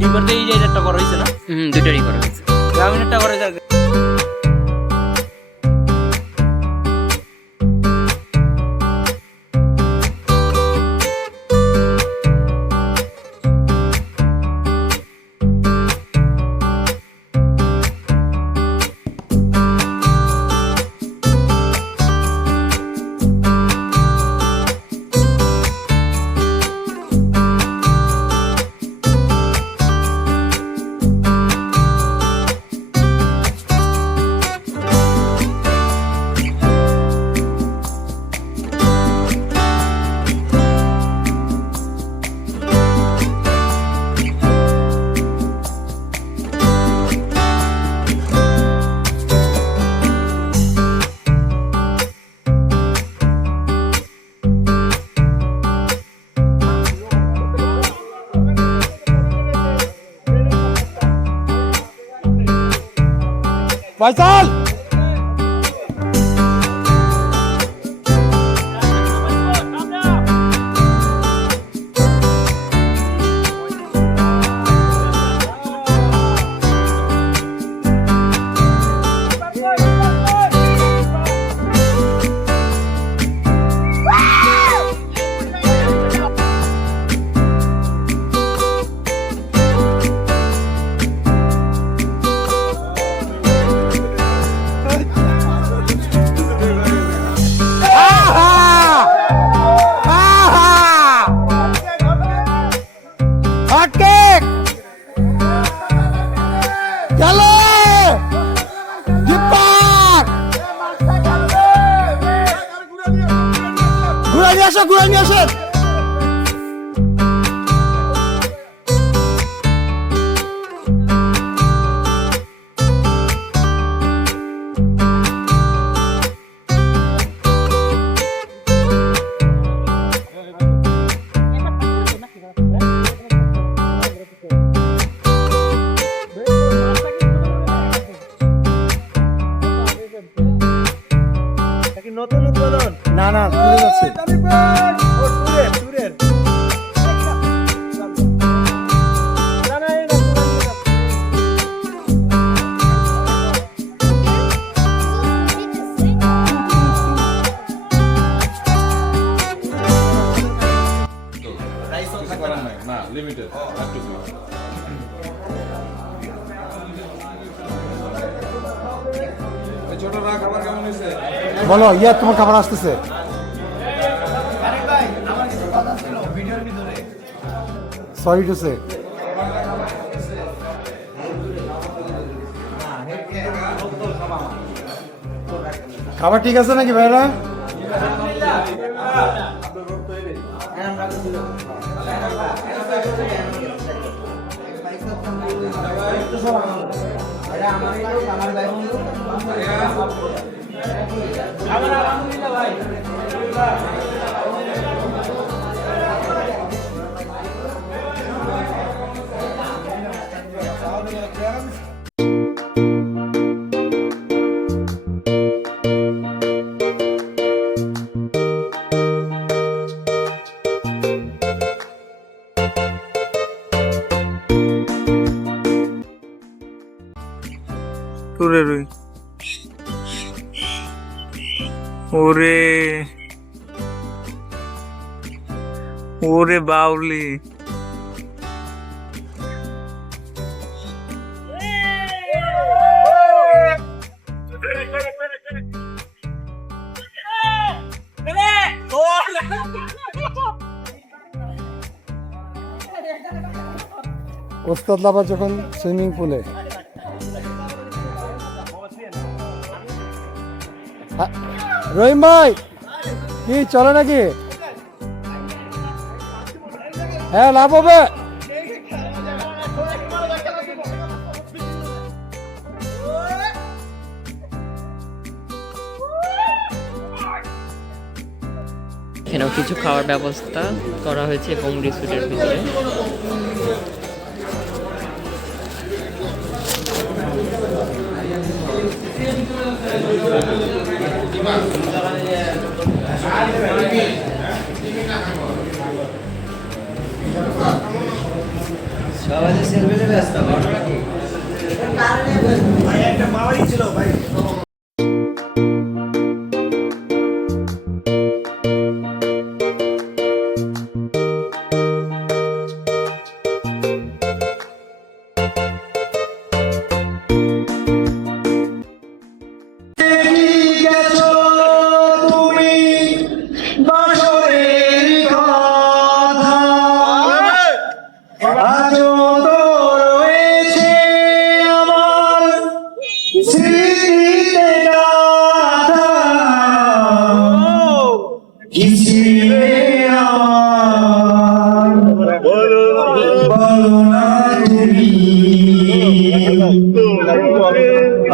ডিপারতে এই একটা করা হয়েছে না? দুইটারই করা হয়েছে। গ্রামীণটা করা যায়। ফয়সাল ঘুরে নিয়ে আসেন। নতুন উৎপাদন না না ঘুরে যাচ্ছে। বলো ইয়া তোমার খাবার আসতেছে। Sorry to say. খাবার ঠিক আছে নাকি ভাইরা? আলহামদুলিল্লাহ ভাই। ওরে ওরে ওরে বাউলি ওস্তাদ লাভা যখন সুইমিং পুলে রহিম ভাই কি চলে নাকি? হ্যাঁ লাভ হবে। এখানেও কিছু খাওয়ার ব্যবস্থা করা হয়েছে এবং রিসোর্টের ভিতরে।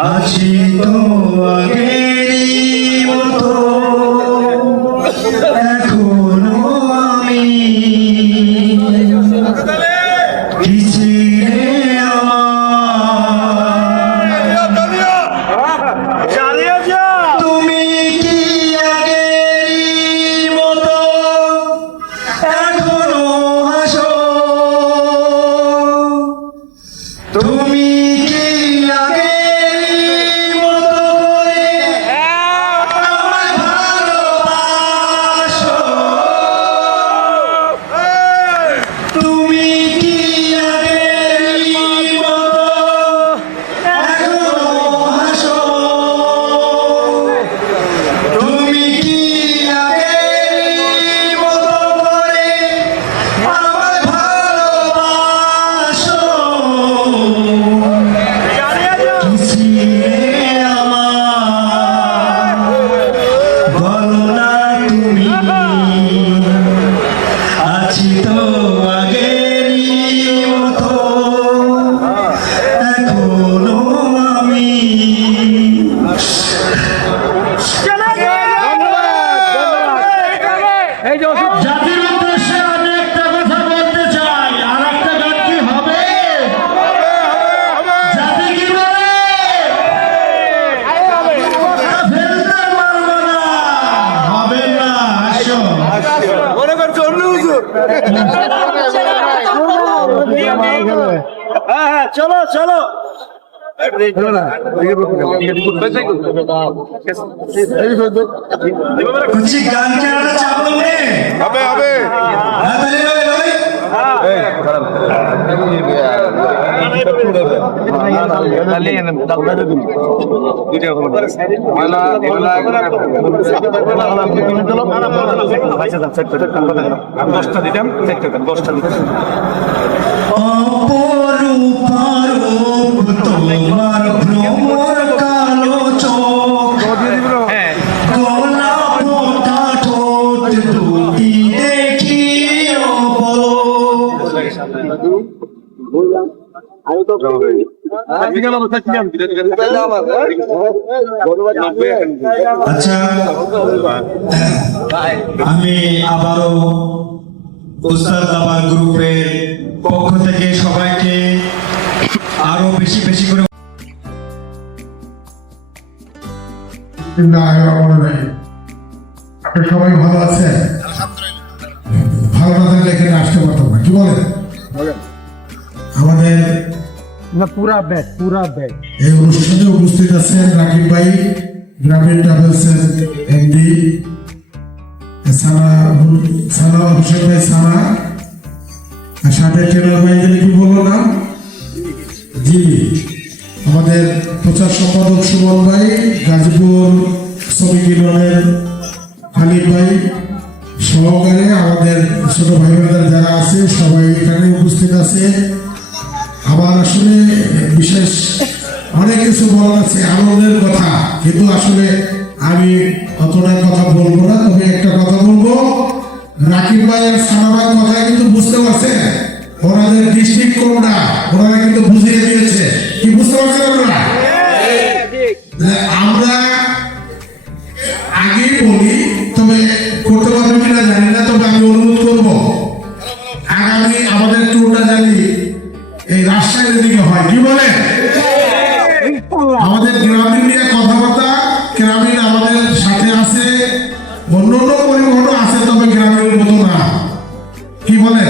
আছি তো আগেরই মতো এখনো আমি পিছিয়ে তুমি কি আগেরই মতো এখনো হাসো তুমি কি আগেরই মতো করে আমায় ভালোবাসো তুমি কি আগেরই মতো এখনো হাসো তুমি কি আগেরই মতো করে আমায় ভালোবাসো পিছিয়ে আমার বলো না তুমি আছি তো আগেরই মতো এখনো আমি জাতির উদ্দেশ্যে আমি একটা কথা বলতে চাই আর একটা গান কি হবে জাতি কি বলে ফেলতে পারবো না হবে না আসো মনে করছো অন্য হুজুর হ্যাঁ চলো চলো कुछ गान के आना चाहोगे হবে হবে हाँ पहले দশটা দিতাম দশটা দিতাম অপরূপার তোমার ভ্রমর কালো চোখ গলা পোতা ঠোঁট দুটি দেখি আচ্ছা আমি আবারও উস্তাদ দাবার গ্রুপের পক্ষ থেকে সবাইকে আরো বেশি বেশি করে আপনি সবাই ভালো আছেন? ভালো না থাকলে এখানে আসতে পারতাম না, কি বলেন? আমাদের পুরা ব্যাগ এই অনুষ্ঠানে উপস্থিত আছেন রাকিব ভাই, গ্রামীণ ট্রাভেলসের এমডি, সানা হোসেন ভাই সানা, আর সাথে টেলার ভাই কি বললো না জি, আমাদের প্রচার সম্পাদক সুমন ভাই, গাজীপুর শ্রমিক ইউনিয়নের হানিফ ভাই সহকারে আমাদের ছোট ভাই বোনেরা যারা আছে সবাই এখানে উপস্থিত আছে। আমার আসলে বিশেষ অনেক কিছু বলার আছে, আনন্দের কথা, কিন্তু আসলে আমি অতটা কথা বলবো না, তবে একটা কথা বলবো, রাকিব ভাই আর সানা ভাই কথা কিন্তু বুঝতে পারছেন, ওনাদের ডিস্ট্রিক্ট কোনটা ওনারা কিন্তু বুঝিয়ে দিয়েছে, কি বুঝতে পারছেন আপনারা? আমরা আগেই বলি, তবে করতে পারবেন কিনা জানি না, তবে আমি অনুরোধ করবো আগামী আমাদের ট্যুরটা জানি এই রাজশাহীর দিকে হয়, কি বলে? আমাদের গ্রামীণ নিয়ে কথাবার্তা, গ্রামীণ আমাদের সাথে আছে, অন্য অন্য পরিবহন আছে, তবে গ্রামীণ মতো না, কি বলে?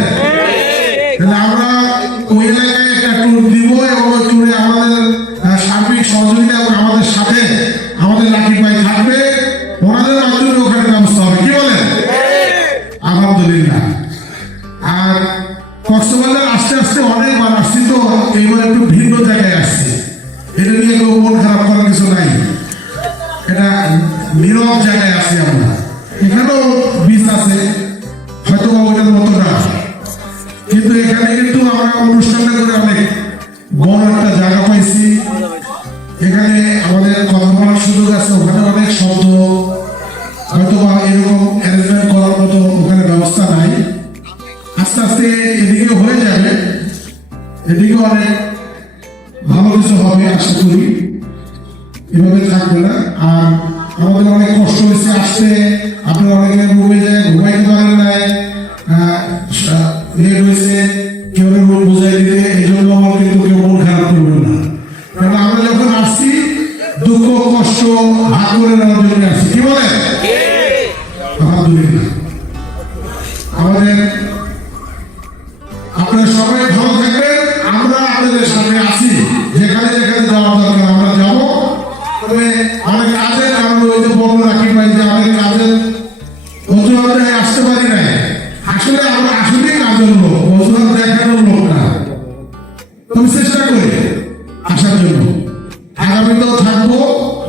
তাহলে আমরা ওই এলাকায় একটা ট্যুর দিব এবং ওই ট্যুরে আমাদের সার্বিক সহযোগিতা এবং আমাদের সাথে আমাদের রাকিব ভাই থাকবে, ওনাদের মাধ্যমে ওখানে ব্যবস্থা হবে, কি বলেন? আলহামদুলিল্লাহ। আর কক্সবাজার আস্তে আস্তে অনেকবার আসছি, তো এইবার একটু ভিন্ন জায়গায় আসছি, এটা নিয়ে কেউ মন খারাপ করার কিছু নাই, এটা নীরব জায়গায় আছি আমরা। এখানেও বীজ আছে, হয়তো ওইটার মতো না, কিন্তু এখানে কিন্তু আমরা অনুষ্ঠানটা করে অনেক বড় একটা জায়গা পাইছি। এখানে আমাদের কথা বলার সুযোগ আছে, ওখানে অনেক শব্দ হয়তো বা এরকম অ্যারেঞ্জমেন্ট করার মতো ওখানে ব্যবস্থা নাই। আস্তে আস্তে এদিকে হয়ে যাবে, এদিকে অনেক ভালো কিছু হবে আশা করি, এভাবে থাকবে না। আর আমাদের অনেক কষ্ট হয়েছে আসতে, আপনারা অনেকে রুমে যায় ঘুমাইতে পারেন নাই, লেট হয়েছে, কেউ রুম বুঝাই দিলে, এই জন্য আমার কিন্তু কেউ মন খারাপ করবেন না, কারণ আমরা যখন আসছি দুঃখ কষ্ট ভাগ করে নেওয়ার জন্য আসছি, কি বলেন? আলহামদুলিল্লাহ। আমাদের আপনারা সবাই ভালো থাকবেন, আমরা আপনাদের সামনে আছি, যেখানে যেখানে যাওয়া দরকার আমরা যাব। তবে অনেক কাজের কারণে ওই যে বড় রাখি পাই যে অনেক কাজের অজুহাতে আসতে পারি নাই, আসলে আমরা আসলেই কাজের লোক, অজুহাত দেখানোর লোক না। তুমি চেষ্টা করি আসার জন্য, আগামীতেও থাকবো,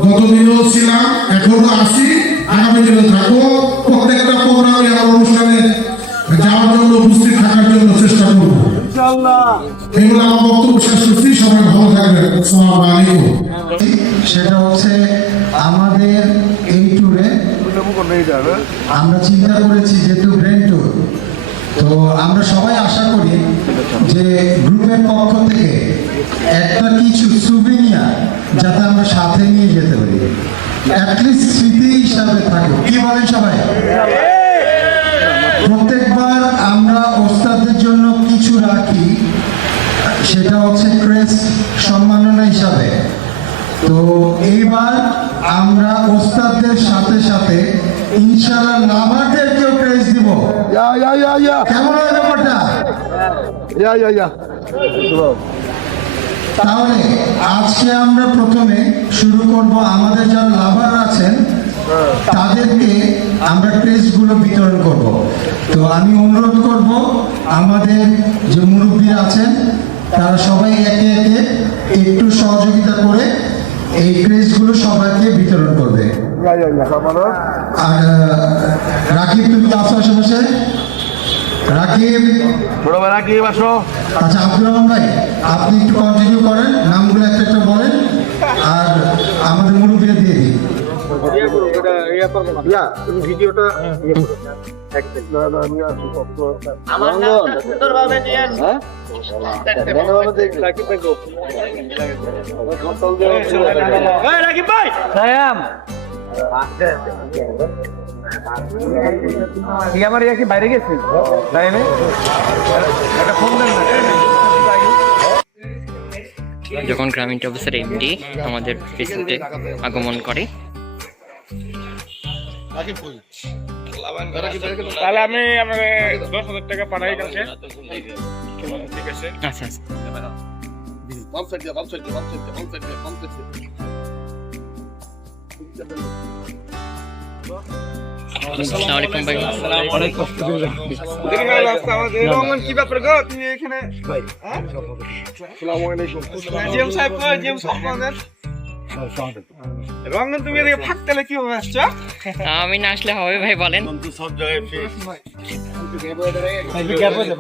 গতদিনও ছিলাম, এখনো আছি, আগামী দিনেও থাকবো। প্রত্যেকটা প্রোগ্রামে আমার অনুষ্ঠানে যাওয়ার জন্য, উপস্থিত থাকার জন্য চেষ্টা করবো ইনশাআল্লাহ। এগুলো আমার বক্তব্য শেষ করছি, সবাই ভালো থাকবেন। আসসালামু আলাইকুম। সেটা হচ্ছে আমাদের এই ট্যুরে আমরা চিন্তা করেছি যেহেতু ব্রেন ট্যুর, তো আমরা সবাই আশা করি যে গ্রুপের পক্ষ থেকে একটা কিছু সুভিনিয়ার যাতে আমরা সাথে নিয়ে যেতে পারি, অ্যাটলিস্ট স্মৃতি হিসাবে থাকুক, কি বলেন সবাই? প্রত্যেকবার আমরা ওস্তাদের জন্য কিছু রাখি, সেটা হচ্ছে ক্রেস্ট সম্মাননা হিসাবে। তো এইবার আমরা ওস্তাদদের সাথে সাথে ইনশাআল্লাহ লাভারদেরকেও ক্রেস্ট দিব। কেমন হয় ব্যাপারটা? তাহলে আজকে আমরা প্রথমে শুরু করব, আমাদের যারা লাভার আছেন তাদেরকে আমরা টেস্টগুলো বিতরণ করব। তো আমি অনুরোধ করব আমাদের যে মুরব্বীরা আছেন তারা সবাই একে একে একটু সহযোগিতা করে এই টেস্টগুলো সবাইকে বিতরণ করবে। আর রাকিব, তুমি আসো আশেপাশে। রাকিব, আচ্ছা আব্দুর রহমান ভাই, আপনি একটু কন্টিনিউ করেন, নামগুলো একটা একটা বলেন, আর আমাদের মুরব্বীরা দিয়ে দিই। আমার কি বাইরে গেছি তাই না, একটা ফোন দেন না। যখন গ্রামীণ ট্রাভেলসের এমডি আমাদের প্রেসিডেন্টে আগমন করে, তাহলে আমি 10,000 টাকা পাঠাই কাছে। ঠিক আছে, আচ্ছা আচ্ছা। আসসালামু আলাইকুম ভাই। অনেক কষ্ট করে রহমান, কি ব্যাপার গো তুমি এখানে? আসসালামু আলাইকুম। জিএম সাহেব কই? জিএম সাহেব আমাদের রঙ্গন, তুমি এদিকে ফাঁকতালে কি হবে আসছো? আমি না আসলে হবে ভাই, বলেন। সব জায়গায়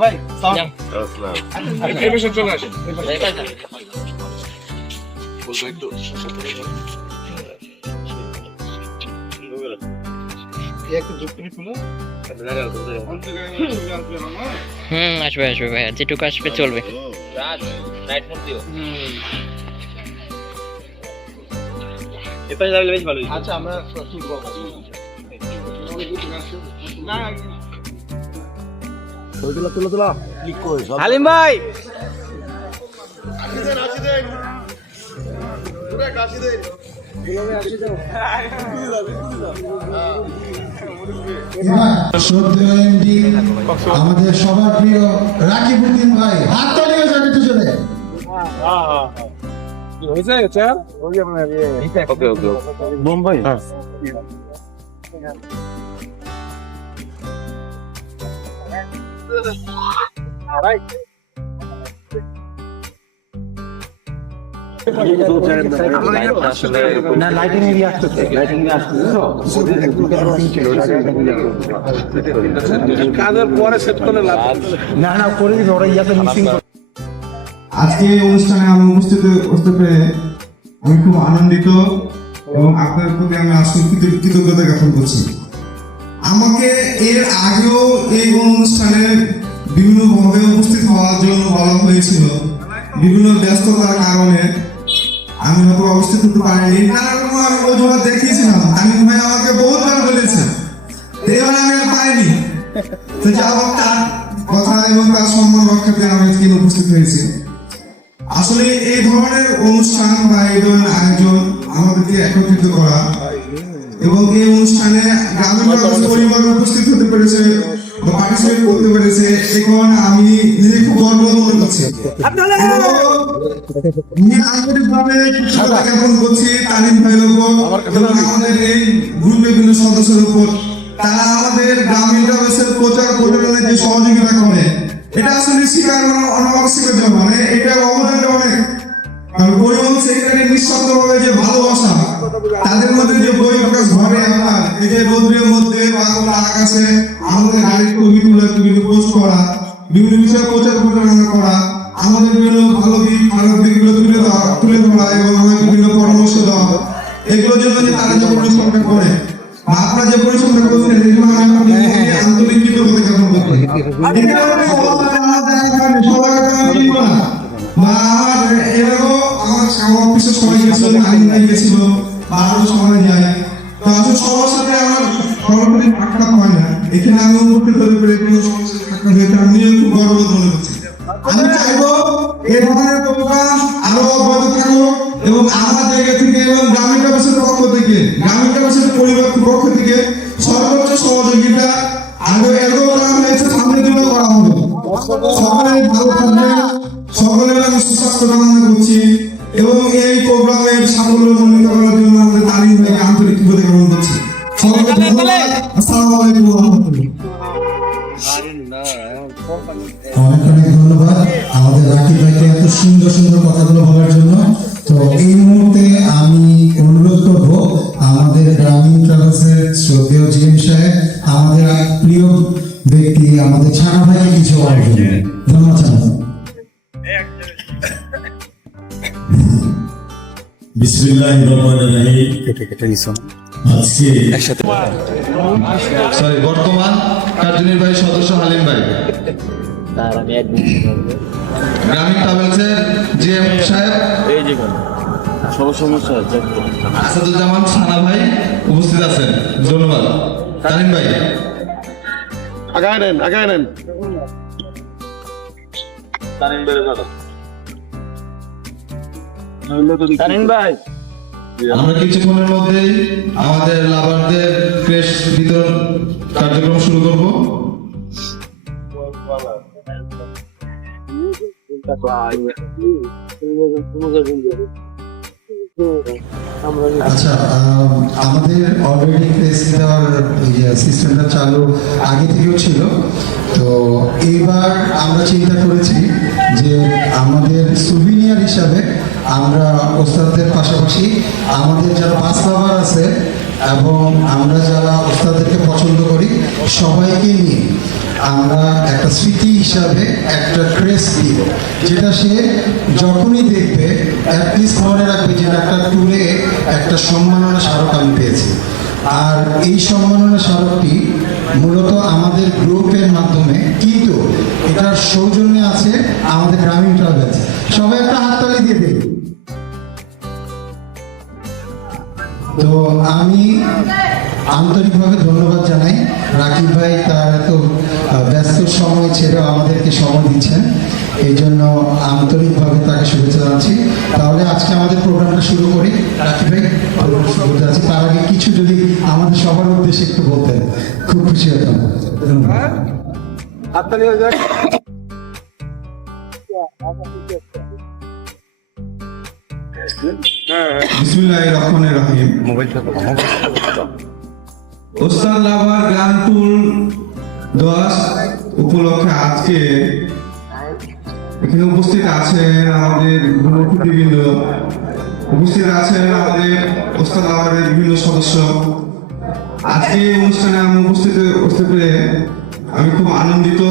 ভাই যাও। এই বছর চলে আসেন। আসবে আসবে ভাইয়া, যেটুকু আসবে চলবে। আচ্ছা, আমরা হালিম ভাই আমাদের সবার প্রিয় রাকিবউদ্দিন ভাই, হাত তালিয়ে যান একটু জোরে। মুম্বাই কাজের পরে সেট করে লাভ আজকে এই অনুষ্ঠানে আমি উপস্থিত করতে পেরে আমি খুব আনন্দিত এবং আপনার প্রতি আমি আসলে কৃতজ্ঞতা জ্ঞাপন করছি। আমাকে এর আগেও এই অনুষ্ঠানে বিভিন্নভাবে উপস্থিত হওয়ার জন্য বলা হয়েছিল, বিভিন্ন ব্যস্ততার কারণে আমি হয়তো উপস্থিত হতে পারিনি। কারণ আমি অজুহাত দেখিয়েছিলাম, তামিম ভাই আমাকে বহুতবার বলেছে, এবার আমি আর পাইনি। তো যা হোক, তার কথা এবং তার সম্মান রক্ষাতে আমি আজকে উপস্থিত হয়েছি। আসলে এই ধরনের অনুষ্ঠান বা এই ধরনের আয়োজন আমাদেরকে একত্রিত করা এবং এই অনুষ্ঠানে গ্রামীণ পরিবার উপস্থিত হতে পেরেছে বা পার্টিসিপেট করতে পেরেছে, এই কারণে আমি নিজে খুব গর্ব মনে করছি। আন্তরিকভাবে কৃতজ্ঞতা জ্ঞাপন করছি তামিম ভাইয়ের উপর এবং আমাদের এই গ্রুপের বিভিন্ন সদস্যের উপর। তারা আমাদের গ্রামীণ ট্রাভেলসের প্রচার প্রচারণায় যে সহযোগিতা করে, এটা আসলে স্বীকার অস্বীকার্য, মানে এটা অবদানটা অনেক। কারণ পরিবহন সেক্টরে নিঃশব্দভাবে যে ভালোবাসা, তাদের মধ্যে যে বই প্রকাশ ঘটে, আমার এই যে রোদ্রের মধ্যে বা কোনো আকাশে আমাদের গাড়ির ছবি তোলা, বিভিন্ন পোস্ট করা, বিভিন্ন বিষয়ে প্রচার প্রচারণা করা, আমাদের বিভিন্ন ভালো দিক খারাপ দিকগুলো তুলে ধরা এবং আমাদের বিভিন্ন পরামর্শ দেওয়া, এগুলোর জন্য যে তারা যে পরিশ্রমটা করে বা আপনারা যে পরিশ্রমটা করছেন, এই জন্য আমি আপনাদের আন্তরিক কৃতজ্ঞতা জ্ঞাপন করি। আমার অফিসে সবাই গেছিল, গেছিল বা আরো সবাই যায়, তো আসলে সবার সাথে আমার সরাসরি সাক্ষাৎ হয় না। এখানে আমি উপস্থিত হতে পেরে কোনো সমস্যা সাক্ষাৎ হয়েছে, আমি খুব গর্ব মনে করছি। আমি চাইবো এই ধরনের প্রোগ্রাম আরো অব্যাহত থাকুক এবং আমার জায়গা থেকে এবং গ্রামীণ ট্রাভেলসের পক্ষ থেকে, গ্রামীণ ট্রাভেলসের পরিবারের পক্ষ থেকে সর্বোচ্চ সহযোগিতা আরো এগো করা হয়েছে, সামনের জন্য করা হবে। সকলে ভালো থাকবেন, সকলের আমি সুস্বাস্থ্য কামনা করছি এবং এই প্রোগ্রামের সাফল্য মনোনীত করার জন্য আমাদের তামিম ভাইকে আন্তরিক কৃতজ্ঞতা জ্ঞাপন করছি। সকলকে ধন্যবাদ। আসসালামু আলাইকুম ওয়া রাহমাতুল্লাহ। অনেক অনেক ধন্যবাদ আমাদের রাকিব ভাইকে এত সুন্দর সুন্দর কথাগুলো বলার জন্য। তো এই মুহূর্তে আমি অনুরোধ করব আমাদের গ্রামীণ ট্রাভেলসের শ্রদ্ধেয় জিএম সাহেব, আমাদের প্রিয় ব্যক্তি আমাদের ছানা ভাইকে কিছু বলার জন্য। ধন্যবাদ ছানা। বিসমিল্লাহির রহমানির রহিম। আজকে বর্তমান কার্যনির্বাহী সদস্য হালিম ভাই, গ্রামীণ ট্রাভেলসের জিএম সাহেব আসাদুজ্জামান ছানা ভাই উপস্থিত আছেন। ধন্যবাদ। তামিম ভাই আগায় নেন, আগায় নেন। আমরা কিছুক্ষণের মধ্যেই আমাদের লাভারদের ক্রেশ বিতরণ কার্যক্রম শুরু করব। আচ্ছা, আমাদের অলরেডি প্রেস দেওয়ার সিস্টেমটা চালু আগে থেকেও ছিল। তো এইবার আমরা চিন্তা করেছি যে আমাদের সুভিনিয়ার হিসাবে আমরা ওস্তাদদের পাশাপাশি আমাদের যারা বাস লাভার আছে এবং আমরা যারা ওস্তাদদেরকে পছন্দ করি সবাইকে নিয়ে আমরা একটা স্মৃতি হিসাবে একটা ক্রেস দিব, যেটা সে যখনই দেখবে অ্যাটলিস্ট মনে রাখবে যে একটা ট্যুরে একটা সম্মাননা স্মারক আমি পেয়েছি। আর এই সম্মাননা স্মারকটি মূলত আমাদের গ্রুপের মাধ্যমে, কিন্তু এটার সৌজন্যে আছে আমাদের গ্রামীণ ট্রাভেলস। সবাই একটা হাততালি দিয়ে দেবে। তো আমি আন্তরিকভাবে ধন্যবাদ জানাই রাকিব ভাই, তার এত ব্যস্ত সময় ছেড়ে আমাদেরকে সময় দিচ্ছেন, এই জন্য আন্তরিকভাবে তাকে শুভেচ্ছা জানাচ্ছি। তাহলে আজকে আমাদের প্রোগ্রামটা শুরু করি। রাকিব ভাই শুরু করতে যাচ্ছি, তার আগে কিছু যদি আমাদের সবার উদ্দেশ্যে একটু বলতেন খুব খুশি হতাম। ধন্যবাদ। হাততালি হয়ে যাক। বিসমিল্লাহির রহমানির রহিম। ওস্তাদ লাভার গানপুর দোয়াস উপলক্ষে আজকে এখানে উপস্থিত আছেন আমাদের অতিথিবৃন্দ, উপস্থিত আছেন আমাদের ওস্তাদ লাভারের বিভিন্ন সদস্য। আজকে এই অনুষ্ঠানে আমি উপস্থিত পেরে আমি খুব আনন্দিত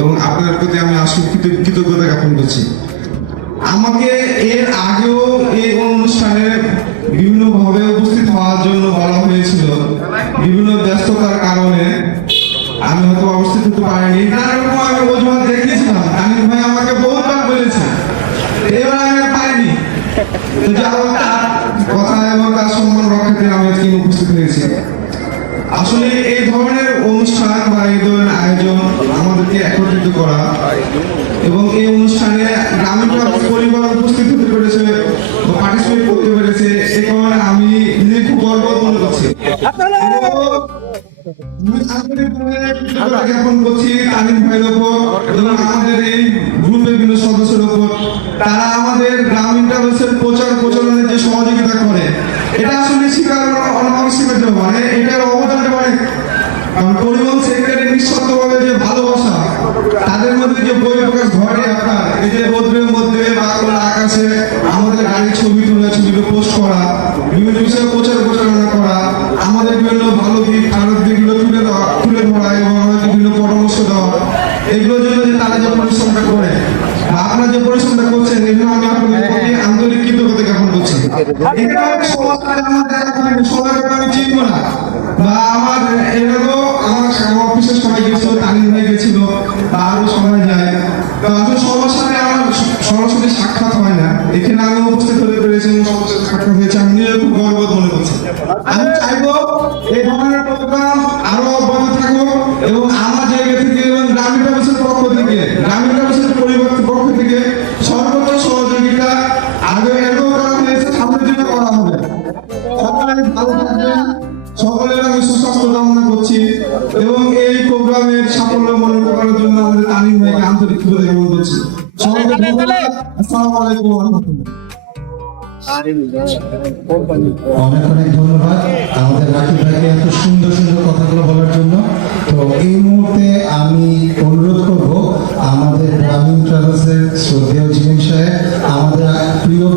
এবং আপনাদের প্রতি আমি আসলে কৃতজ্ঞতা জ্ঞাপন করছি। আমাকে এর আগেও এই অনুষ্ঠানে বিভিন্নভাবে উপস্থিত হওয়ার জন্য বলা হয়েছিল, বিভিন্ন ব্যস্ততার কারণে আমি হয়তো উপস্থিত হতে পারিনি। এরকম আমি অজুহাত দেখিয়েছিলাম, তানিম ভাই আমাকে বহুবার বলেছে, এবার আমি আর পারিনি। তো যার তার কথা এবং তার সম্মান রক্ষাতে আমি আজকে উপস্থিত হয়েছি। আসলে এই ধরনের অনুষ্ঠান বা এই ধরনের আয়োজন আমাদেরকে একত্রিত করা এবং এই অনুষ্ঠানে গ্রামীণ পরিবার উপস্থিত হতে পেরেছে বা পার্টিসিপেট করতে পেরেছে, এই কারণে আমি নিজে খুব গর্ব মনে করছি। জ্ঞাপন করছি তানিম ভাইয়ের ওপর এবং আমাদের এই গ্রুপের বিভিন্ন সদস্যের ওপর। তারা আমাদের গ্রামীণ ট্রাভেলসের প্রচারণে যে সহযোগিতা করে, এটা আসলে অনস্বীকার্য, মানে এটার অবদানটা অনেক। কারণ পরিবহন সেক্টরে নিঃস্বার্থভাবে যে ভালোবাসা, তাদের মধ্যে যে বই প্রকাশ ঘটে, আপনার এই যে রোদ্রের মধ্যে বা খোলা আকাশে আমাদের গাড়ির ছবি তোলা, ছবিগুলো পোস্ট করা, বিভিন্ন বিষয়ে প্রচারণা করা, আমাদের বিভিন্ন ভালো দিক খারাপ দিকগুলো তুলে ধরা এবং আমাদের বিভিন্ন পরামর্শ দেওয়া, এগুলোর জন্য যে তারা যে পরিশ্রমটা করে বা আপনারা যে পরিশ্রমটা করছেন, এই জন্য আমি আপনাদের প্রতি আন্তরিক কৃতজ্ঞতা জ্ঞাপন করছি। সবাইকে আমি চিনবো না বা আমার এরকম আমার অফিসের সবাই গেছিল, তানিম ভাই গেছিল বা আরো সবাই যায়, তো আসলে সবার সাথে আমার সরাসরি সাক্ষাৎ হয় না। এখানে আমি উপস্থিত হতে পেরেছি, সাক্ষাৎ হয়েছে, আমি নিজে খুব গর্ব মনে করছি। আমি চাইবো এই ধরনের প্রোগ্রাম আরো অব্যাহত থাকুক এবং আমার জায়গা থেকে এবং গ্রামীণ ট্রাভেলসের পক্ষ থেকে, গ্রামীণ ট্রাভেলসের পরিবর্তন পক্ষ থেকে সর্বোচ্চ সহযোগিতা আগে এরকম করা হয়েছে, সামনের জন্য করা হবে। সকলে ভালো থাকবেন, সকলের আমি সুস্বাস্থ্য কামনা করছি এবং এই প্রোগ্রামের সাফল্য মনে করার জন্য আমাদের তানিম ভাইকে আন্তরিক কৃতজ্ঞতা জ্ঞাপন করছি। সবাইকে ধন্যবাদ। আসসালামু আলাইকুম ওয়া রাহমাতুল্লাহ। অনেক অনেক ধন্যবাদ আমাদের রাকিব ভাইকে এত সুন্দর সুন্দর কথাগুলো বলার জন্য। তো এই মুহূর্তে আমি অনুরোধ করব আমাদের গ্রামীণ ট্রাভেলসের শ্রদ্ধেয় জিএম সাহেব, আমাদের প্রিয়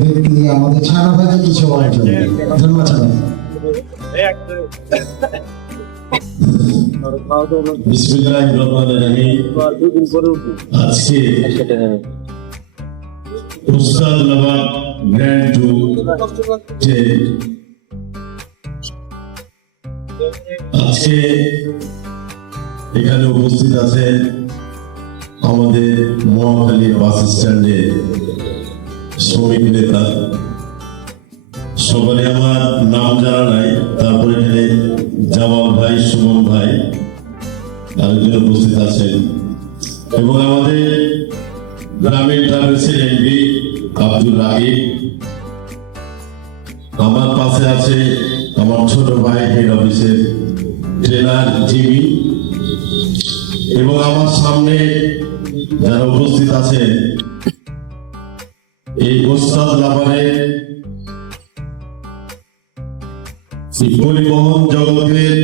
ব্যক্তি আমাদের ছানা ভাইকে কিছু বলার জন্য। ধন্যবাদ ছানা ভাই। বিসমিল্লাহির রহমানির রহিম। আজকে উস্তাদ লাভার গ্র্যান্ড টু যে আজকে এখানে উপস্থিত আছেন আমাদের মহাখালী বাস স্ট্যান্ডের শ্রমিক নেতা, সবারই আমার নাম জানা নাই, তারপরে এখানে জামাল ভাই, সুমন ভাই আরেকজন উপস্থিত আছেন এবং আমাদের গ্রামীণ ট্রাভেলসের এমডি আব্দুল রাগিব, আমার পাশে আছে আমার ছোট ভাই হেড অফিসের ট্রেনার জিমি এবং আমার সামনে যারা উপস্থিত আছেন এই ওস্তাদ লাভারের পরিবহন জগতের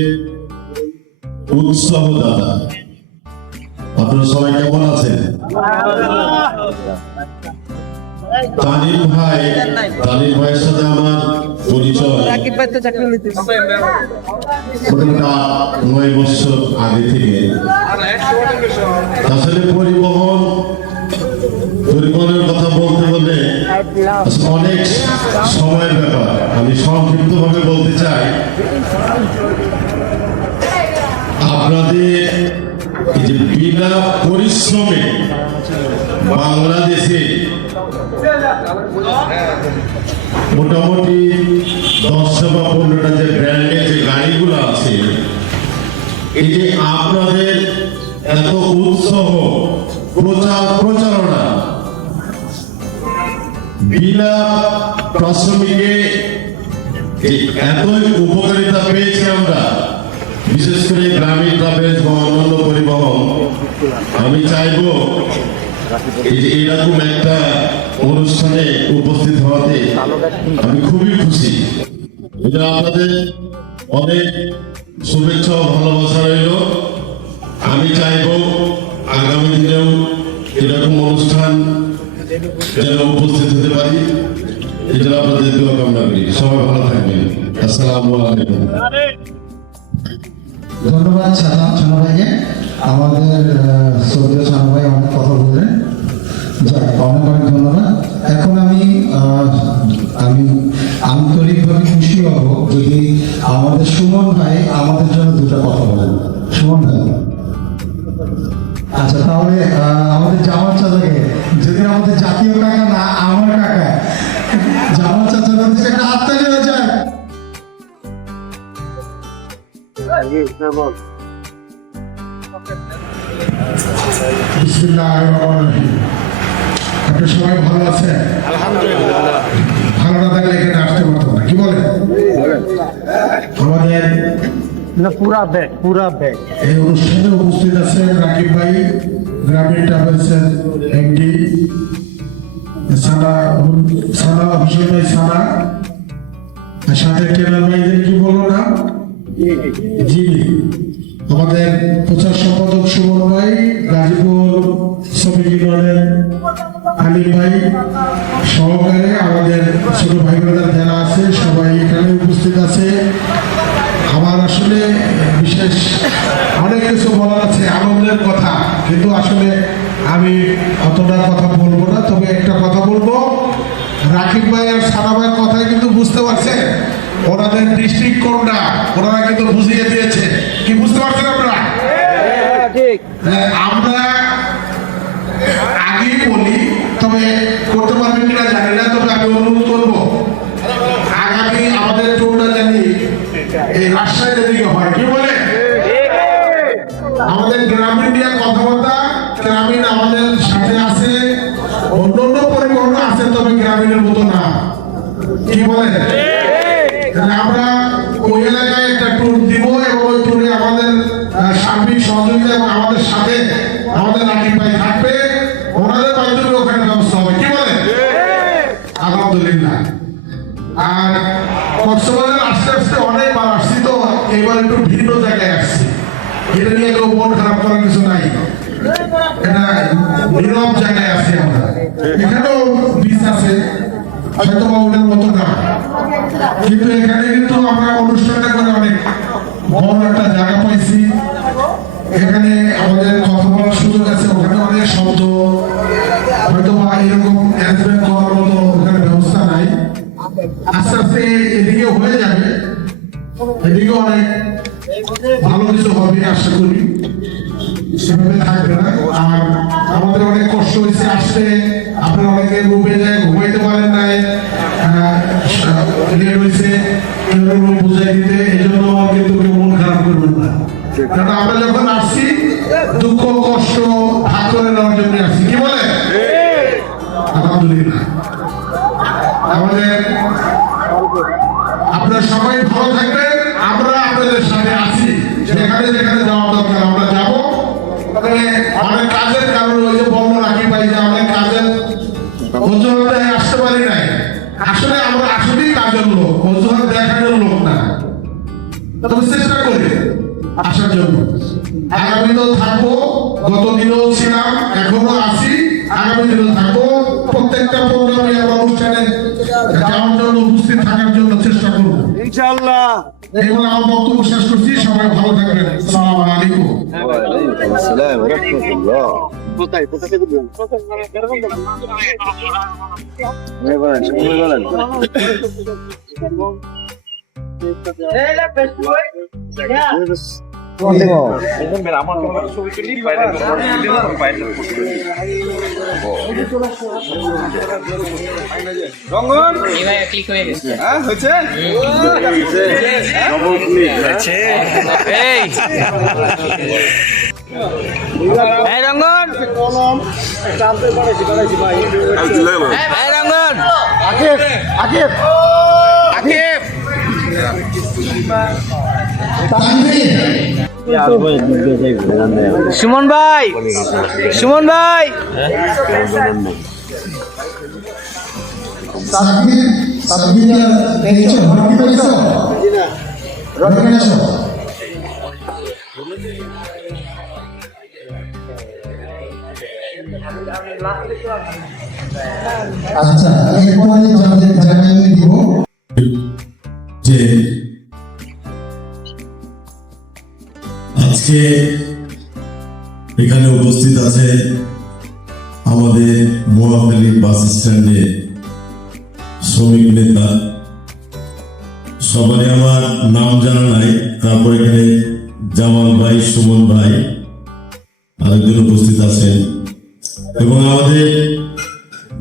উৎসাহ দাতা। আপনারা সবাই কেমন আছেন? তানিম ভাইয়ের সাথে আমার পরিচয় 9 বছর আগে থেকে। আসলে পরিবহনের কথা বলতে বললে অনেক সময়ের ব্যাপার। আমি সংক্ষিপ্ত ভাবে বলতে চাই, আপনাদের এই যে বিনা পরিশ্রমে বাংলাদেশে মোটামুটি 10টা বা 15টা যে ব্র্যান্ডের যে গাড়িগুলো আছে, এই যে আপনাদের এত উৎসাহ, প্রচারণা, বিনা পারিশ্রমিকে এতই উপকারিতা পেয়েছি আমরা, বিশেষ করে গ্রামীণ ট্রাভেলস বা অন্যান্য পরিবহন। আমি চাইবো এইরকম একটা অনুষ্ঠানে উপস্থিত হওয়াতে আমি খুবই খুশি। এটা আপনাদের অনেক শুভেচ্ছা ও ভালোবাসা রইল। আমি চাইব আগামী দিনেও এরকম অনুষ্ঠান যেন উপস্থিত হতে পারি। এটা আপনাদের দোয়া কামনা করি। সবাই ভালো থাকবেন। আসসালামু আলাইকুম। ধন্যবাদ ছানা ভাইকে। আমাদের শ্রদ্ধেয় ছানা ভাই অনেক কথা বললেন, যাক অনেক অনেক ধন্যবাদ। এখন আমি আন্তরিকভাবে খুশি হব যদি আমাদের সুমন ভাই আমাদের জন্য দুটো কথা বলেন। সুমন ভাই, আচ্ছা তাহলে আমাদের জামাল চাচাকে, যদি আমাদের জাতীয় কাকা না আমার কাকা, জামাল চাচার কাছে একটা হাততালি হয়ে যায়। বিসমিল্লাহির রহমানির রহিম। আপনি সবাই ভালো আছেন? আলহামদুলিল্লাহ। ভালো না থাকলে এখানে আসতে পারতো না, কি বলেন? আমাদের এই অনুষ্ঠানে উপস্থিত আছেন রাকিব ভাই, গ্রামীণ ট্রাভেলসের এমডি, সানা হোসেন ভাই সানা, আর সাথে টেলার ভাইদের কি বলবো না, জি, আমাদের প্রচার সম্পাদক সুমন ভাই, গাজীপুর শ্রমিক ইউনিয়নের আলী ভাই সহকারে আমাদের ছোট ভাই বোনেরা যারা আছে সবাই এখানে উপস্থিত আছে। আমার আসলে বিশেষ অনেক কিছু বলার আছে, আনন্দের কথা, কিন্তু আসলে আমি অতটা কথা বলবো না। তবে একটা কথা বলবো, রাকিব ভাই আর সানা ভাইয়ের কথাই কিন্তু বুঝতে পারছেন ওনাদের ডিস্ট্রিক্ট কোনটা, ওনারা কিন্তু বুঝিয়ে দিয়েছে। কি বুঝতে পারছেন আপনারা? আমরা আগেই বলি, তবে করতে পারবেন কিনা জানি না, তবে আমি অনুরোধ করবো আগামী আমাদের টুরটা জানি এই রাজশাহীর দিকে হয়, কি বলে? আমাদের গ্রামীণ নিয়ে কথাবার্তা, গ্রামীণ আমাদের সাথে আছে, অন্য অন্য পরিবহন আছে, তবে গ্রামীণের মতো না, কি বলে? আমরা ওই এলাকায় একটা ট্যুর দিব এবং ওই ট্যুরে আমাদের সার্বিক সহযোগিতা এবং আমাদের সাথে আমাদের রাকিব ভাই থাকবে, ওনাদের মাধ্যমে ওখানে ব্যবস্থা হবে, কি বলে? আলহামদুলিল্লাহ। আর কক্সবাজার আস্তে আস্তে অনেকবার আসছি, তো এবার একটু ভিন্ন জায়গায় আসছি। এটা নিয়ে কেউ মন খারাপ করার কিছু নাই, এটা নীরব জায়গায় আছি আমরা। এখানেও বিচ আছে, হয়তো বা ওটার মতো না, কিন্তু এখানে কিন্তু আমরা অনুষ্ঠানটা করে অনেক বড় একটা জায়গা পাইছি। এখানে আমাদের কথা বলার সুযোগ আছে, ওখানে অনেক শব্দ হয়তো বা এরকম অ্যারেঞ্জমেন্ট করার মতো ওখানে ব্যবস্থা নাই। আস্তে আস্তে এদিকে হয়ে যাবে, এদিকে অনেক ভালো কিছু হবে আশা করি, সেভাবে থাকবে না। আর আমাদের অনেক কষ্ট হয়েছে আসতে, আপনারা অনেকে রুমে যায় ঘুমাইতে পারেন নাই, লেট হয়েছে রুম বুঝাই দিতে, এই জন্য কিন্তু কেউ মন খারাপ করবেন না, কারণ আমরা যখন আসছি দুঃখ কষ্ট ভাগ করে নেওয়ার জন্য আসছি, কি বলে? আলহামদুলিল্লাহ। আমাদের আপনারা সবাই ভালো থাকবেন, আমরা আপনাদের সাথে আছি, যেখানে যেখানে যাওয়া দরকার আমরা যাব। তবে অনেক কাজের কারণ ওই যে বললো রাকিব ভাই যে অনেক কাজের অজুহাতে আসতে পারি নাই, আসলে আমরা আসলেই কাজের লোক, অজুহাত দেখানোর লোক না, তবে চেষ্টা করি আসার জন্য। আগামী দিনও থাকবো, গত দিনও ছিলাম, এখনো আছি, আগামী দিনও থাকবো। প্রত্যেকটা প্রোগ্রামে আমরা অনুষ্ঠানে যাওয়ার জন্য, উপস্থিত থাকার জন্য চেষ্টা করবো ইনশাআল্লাহ। এগুলো আমার বক্তব্য শেষ করছি, সবাই ভালো থাকবেন। আসসালামু আলাইকুম। আসসালাম ওয়া রাহমাতুল্লাহ। রঙ্গন ক্লিক হয়ে গেছে, হয়েছে এই রঙ্গন, এই রঙ্গন, আকিব তানভীর, সুমন ভাই, সুমন ভাই, সাব্বির, সাব্বির পেয়েছো, ভর্তি পেয়েছো? এখানে আসো। আচ্ছা, এরপরে যাদের জায়গায় আমি দিব যে আজকে এখানে উপস্থিত আছে আমাদের মোয়াখালী বাস স্ট্যান্ডে শ্রমিক নেতা, সবারই আমার নাম জানা নাই। তারপর এখানে জামাল ভাই, সুমন ভাই আরেকজন উপস্থিত আছেন এবং আমাদের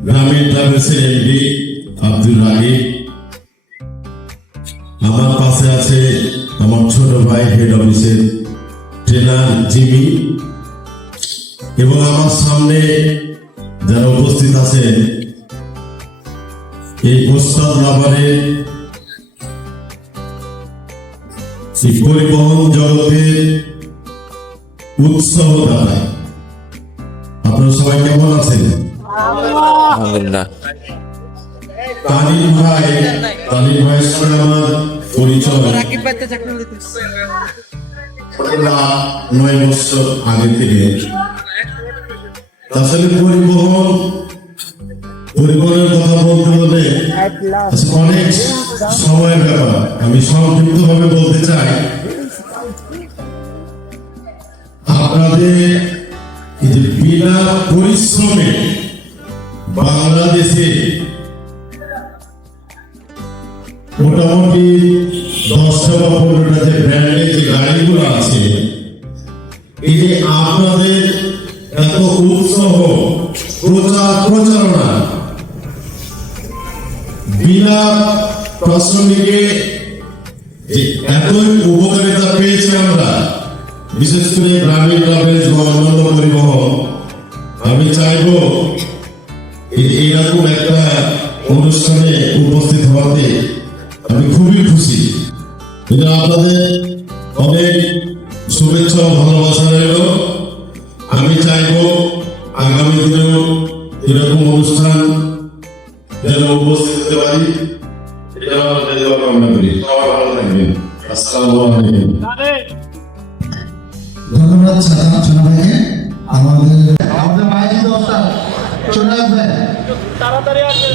গ্রামীণ ট্রাভেলসের এমডি আব্দুল রাগিব। আমার পাশে আছে আমার ছোট ভাই হেড অফিসের ট্রেনার জিমি এবং আমার সামনে যারা উপস্থিত আছেন এই ওস্তাদ লাভারের পরিবহন জগতের উৎসাহদাতা। আপনারা সবাই কেমন আছেন? তালিম ভাইয়ের সঙ্গে আমার পরিচয় 9 বছর আগে থেকে। আসলে পরিবহনের কথা বলতে বলতে অনেক সময়ের ব্যাপার। আমি সংক্ষিপ্ত ভাবে বলতে চাই, আপনাদের এই যে বিনা পরিশ্রমে বাংলাদেশে মোটামুটি 10টা বা 15টা যে ব্র্যান্ডের যে গাড়িগুলো আছে, এই যে আপনাদের এত উৎসাহ, প্রচারণা, বিনা প্রাসঙ্গিকে যে এতই উপকারিতা পেয়েছি আমরা, বিশেষ করে গ্রামীণ ট্রাভেলস বা অন্যান্য পরিবহন। আমি চাইব এইরকম একটা অনুষ্ঠানে উপস্থিত হওয়াতে আমি খুবই খুশি। আপনাদের অনেক শুভেচ্ছা ও ভালোবাসা রইল। আমি চাইব আগামী দিনেও এরকম অনুষ্ঠান যেন উপস্থিত হতে পারি, এটা কামনা করি। সবাই ভালো থাকবেন। আসসালামু আলাইকুম। ধন্যবাদ ছোনা ভাইকে। আমাদের মাইজি দোস্ত চলে আসবে, তাড়াতাড়ি আসবে।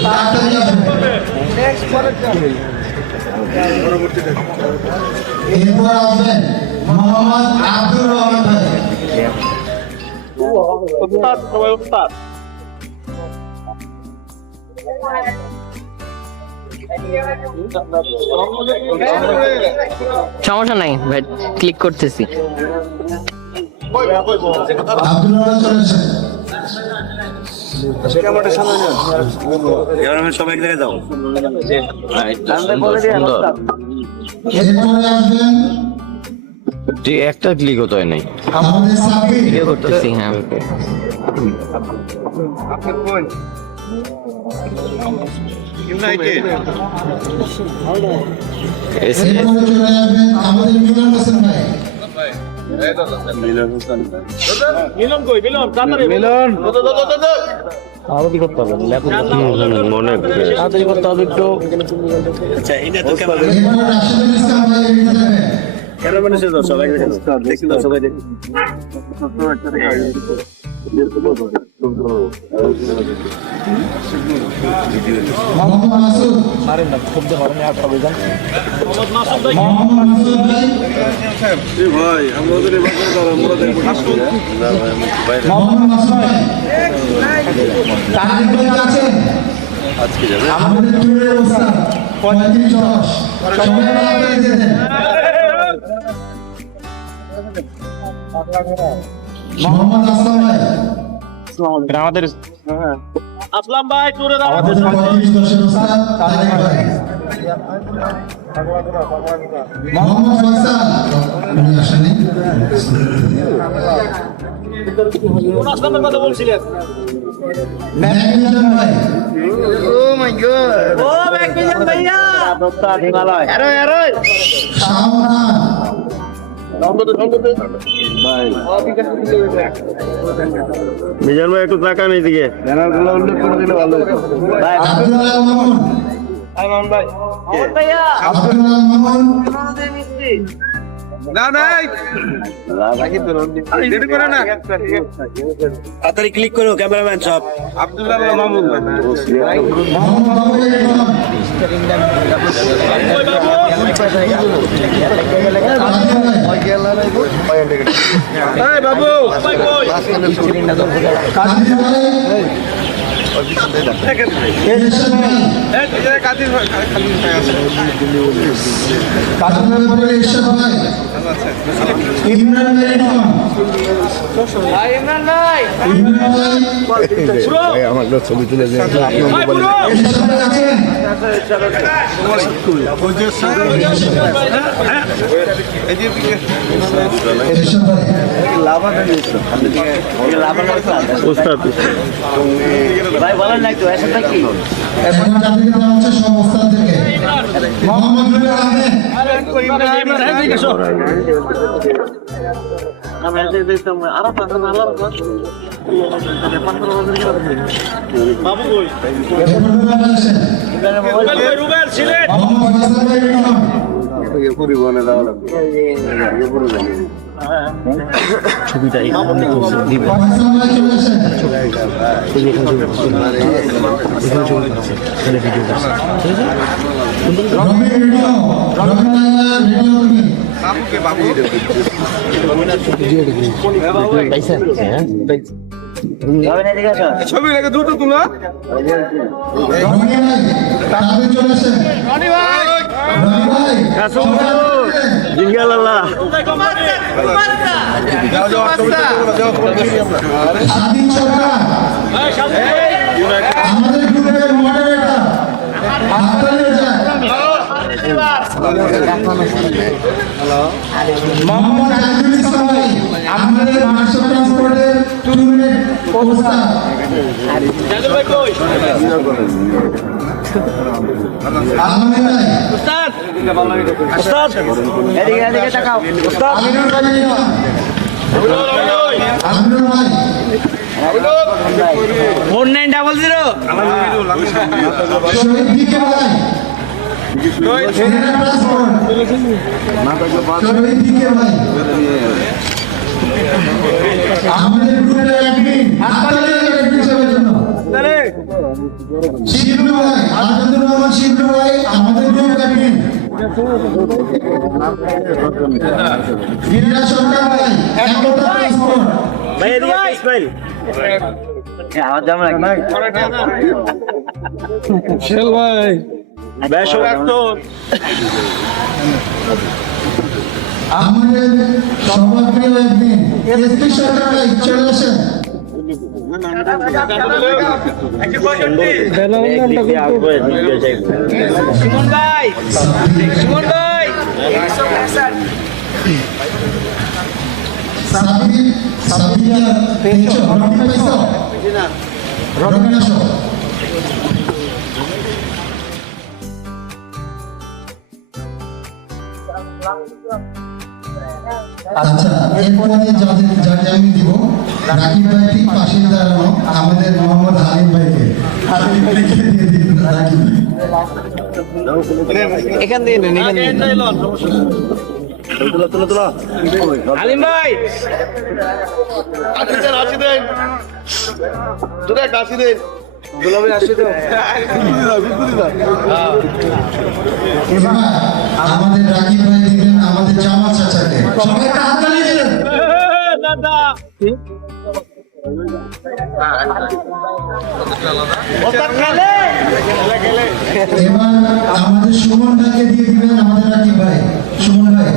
এরপর আসবেন মোহাম্মদ আব্দুর রহমান ভাই। সমস্যা নাই ভাই, ক্লিক করতেছি। আব্দুর রহমান চলে আসেন। সব এক জায়গায় যাও। এরপরে আসবেন একটা ক্লিক হতো নাই, আমাদের সাব্বির। করতেছি, হ্যাঁ। এরপরে চলে আসবেন আমাদের মিলন হোসেন ভাই। মনে তাড়াতাড়ি করতে হবে একটু। এরপর রাশিদুল ইসলাম ভাই এগিয়ে যাবেন। মোহাম্মদ মাসুদ। মোহাম্মদ মাসুদ ভাই। মোহাম্মদ মাসুদ ভাই। তারিক ভাই আছেন? আমাদের ট্যুরের অবস্থা 35-10 সবাই তাড়াতাড়ি দিয়ে দেন। মোহাম্মদ আসলাম ভাই। আমাদের আমাদের 35-10 অবস্থা তারিক ভাই। মোহাম্মদ ফয়সাল উনি আসেনি। ম্যাকমিজান ভাই, শাওন মিজান ভাই একটু টাকা নেই দিকে আব্দুল্লাহ মামুন, আব্দুল্লাহ মামুন, না নাই দেরি করে না তাড়াতাড়ি ক্লিক করো ক্যামেরাম্যান সব। আব্দুল্লাহ মামুন মোহাম্মদ বাবুল ইসলাম, এই বাবু কাদির ভাই, এরশাদ ভাই, কাদির ভাই খালি আছে কাদির ভাই, এরশাদ ভাই, ইমরান ভাই, ইমরান ভাই, আমার ছবি তুলে দেন এরশাদ ভাই আছেন? এরশাদ ভাই, এখন যাদেরকে দেওয়া হচ্ছে সব ওস্তাদ থেকে। মোহাম্মদ রুবেল আহমেদ, রুবেল আছেন? মোহাম্মদ ফয়সাল ভাই রিটন, ফয়সাল ভাই চলে আসেন। রবি রেডিও, রবি লাইলা রেডিও তুমি। ছবি লেগে দ্রুত তুলো রনি ভাই, তাড়াতাড়ি চলে আসেন। রনি ভাই, স্বাধীন সরকার, আমাদের গ্রুপের মডারেটর, হাততালি যায়। মোহাম্মদ আইনুল ইসলাম ভাই, আমাদের মার্শাল ট্রান্সপোর্টের 2 মিনিট অবস্থা। আলমী ভাই, আমিনুল ভাই, আমিনুল ভাই, 4900 শহীদ বিকে ভাই, জেনারেল ট্রান্সপোর্ট, শহীদ বিকে ভাই, আমাদের গ্রুপের অ্যাডমিন, হাততালি অ্যাডমিন সাহেবের জন্য। শিবলু ভাই, আজাদুর রহমান শিবলু ভাই, আমাদের গ্রুপ অ্যাডমিন। গিরিরাজ সরকার ভাই, একতা ট্রান্সপোর্ট। আমাদের সবার প্রিয় একদিন এসপি সরকার ভাই চলে আসেন। সুমন ভাই, সুমন ভাই, সাবিয়া পেয়েছো? রবি পাইছো? রবি আসো। আচ্ছা, এরপরে যাকে আমি দিব, রাকিব ভাই ঠিক পাশে দাঁড়ানো, আমাদের মোহাম্মদ হালিম ভাইকে। হালিম ভাইকে দিয়ে দিন রাকিব ভাই। এখান দিয়ে নেন, এখান দিয়ে নেন। আলিম ভাই, এবার আমাদের রাকিব ভাই দিবেন আমাদের জামাল চাচাকে। সবাই একটা হাততালি দিন। এবার আমাদের সুমন ভাইকে দিয়ে দিবেন আমাদের রাকিব ভাই। সুমন ভাই,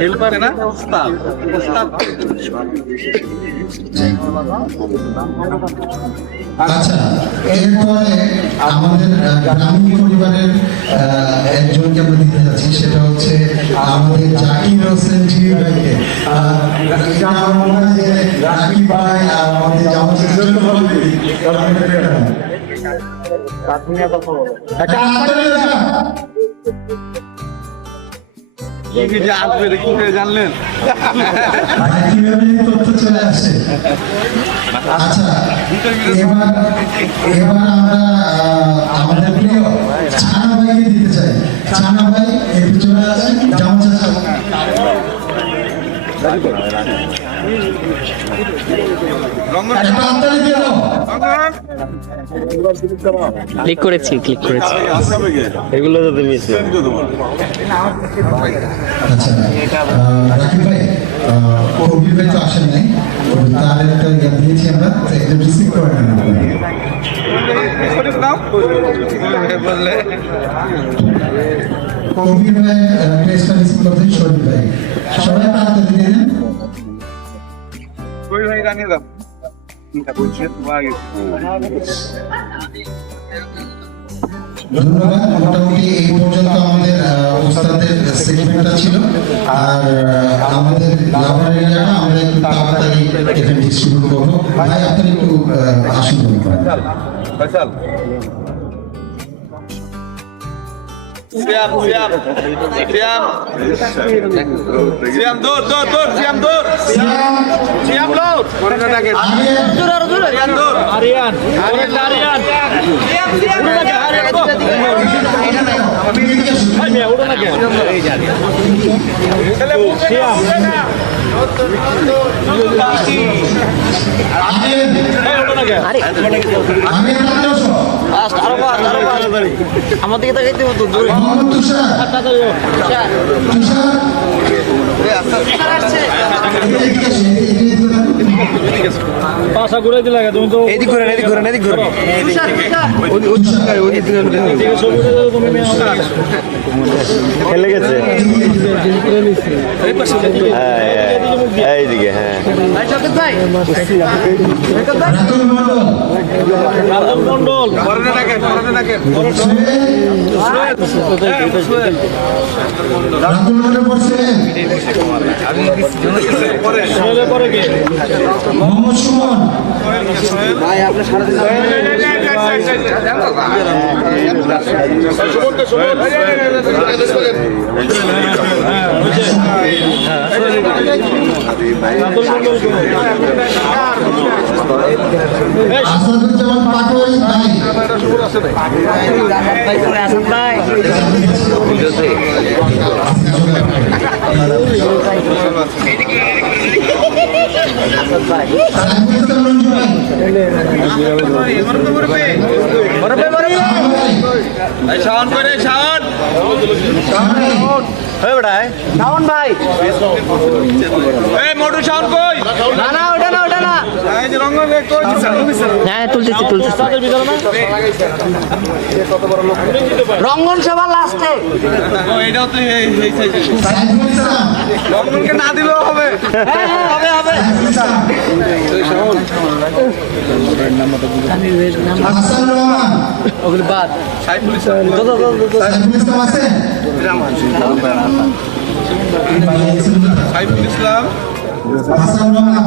হেল্পারে না ওস্তাদ ওস্তাদ আচ্ছা, এরপরে আমাদের গ্রামীণ পরিবারের একজনকে আমরা দিতে যাচ্ছি, সেটা হচ্ছে আমাদের জাকির হোসেন জিবি ভাইকে। এটা আমার মনে হয় যে জাকির ভাই আর আমাদের জামাতের জন্য বলবে। একটা হাততালি দাও। কি যে আসবে কি করে জানলেন? কিভাবে এই তথ্য চলে আসে? আচ্ছা, এবার আমরা আমাদের প্রিয় ছানা ভাইকে দিতে চাই। ছানা ভাই একটু চলে আসেন, জামা চাচা। একটা হাততালি দিয়ে দাও। ক্লিক করেছি এগুলো তো তুমি আচ্ছা, রাকিব ভাই, কবির ভাই তো আসেন নাই, তার একটা ইয়ে দিয়েছি আমরা, এটা রিসিভ করে নেন আপনারা। বললে কবির ভাই টেস্টটা রিসিভ করতেন শরীফ ভাই। সবাই তাড়াতাড়ি দিয়ে দেন। কই ভাই জানিয়ে দাও। ধন্যবাদ। মোটামুটি এই পর্যন্ত আমাদের ওস্তাদের সেগমেন্টটা ছিল। আর আমাদের লাভার এরিয়াটা আমরা একটু তাড়াতাড়ি এখানে ডিস্ট্রিবিউট করবো। ভাই আপনি একটু আসুন। ফয়সাল সিয়াম দৌড় করোনা ডাকে আরিয়ান দৌড় আরিয়ান আমার দিকে তাকাইতে হতো পাশা ঘুরে দিলে তুমি তো এদিক ঘুরে খেলে গেছে এইদিকে হ্যাঁ মন্ডল করোনা ডাকে পরে কে মোহাম্মদ সুমন ভাই আপনি সারাদিন আসাদুজ্জামান পাটোয়ারি ভাই শাওন করে শাওন ভাই এই মোটু শাওন কই না ওটা না এই যে রঙ্গন কই হ্যাঁ তুলতেছি রঙ্গন সভা লাস্টে এইটাও তো এই সাইজে সাইফুল ইসলাম রঙ্গনকে না দিলেও হবে হবে হাসান রহমান বাদ সাইফুল ইসলাম সাইফুল ইসলাম আছেন সাইফুল ইসলাম হাসান রহমান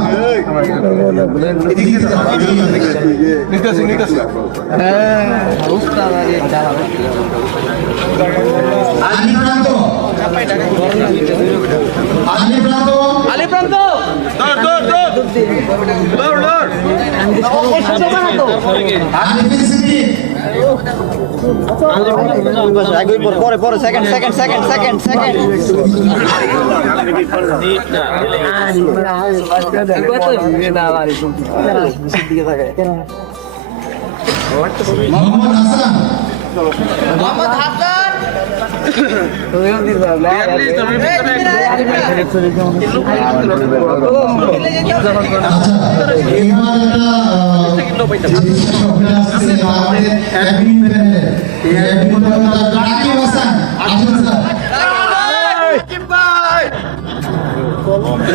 নিকাছি আলী প্রান্ত দৌড় আলিফিন সিদ্দিক পরে সেকেন্ড মোহাম্মদ হাসান আচ্ছা এবার একটা আমাদের অ্যাডমিন প্যানেলের অ্যাডমিন রাকিব হাসান আসুন স্যার রাকিব ভাই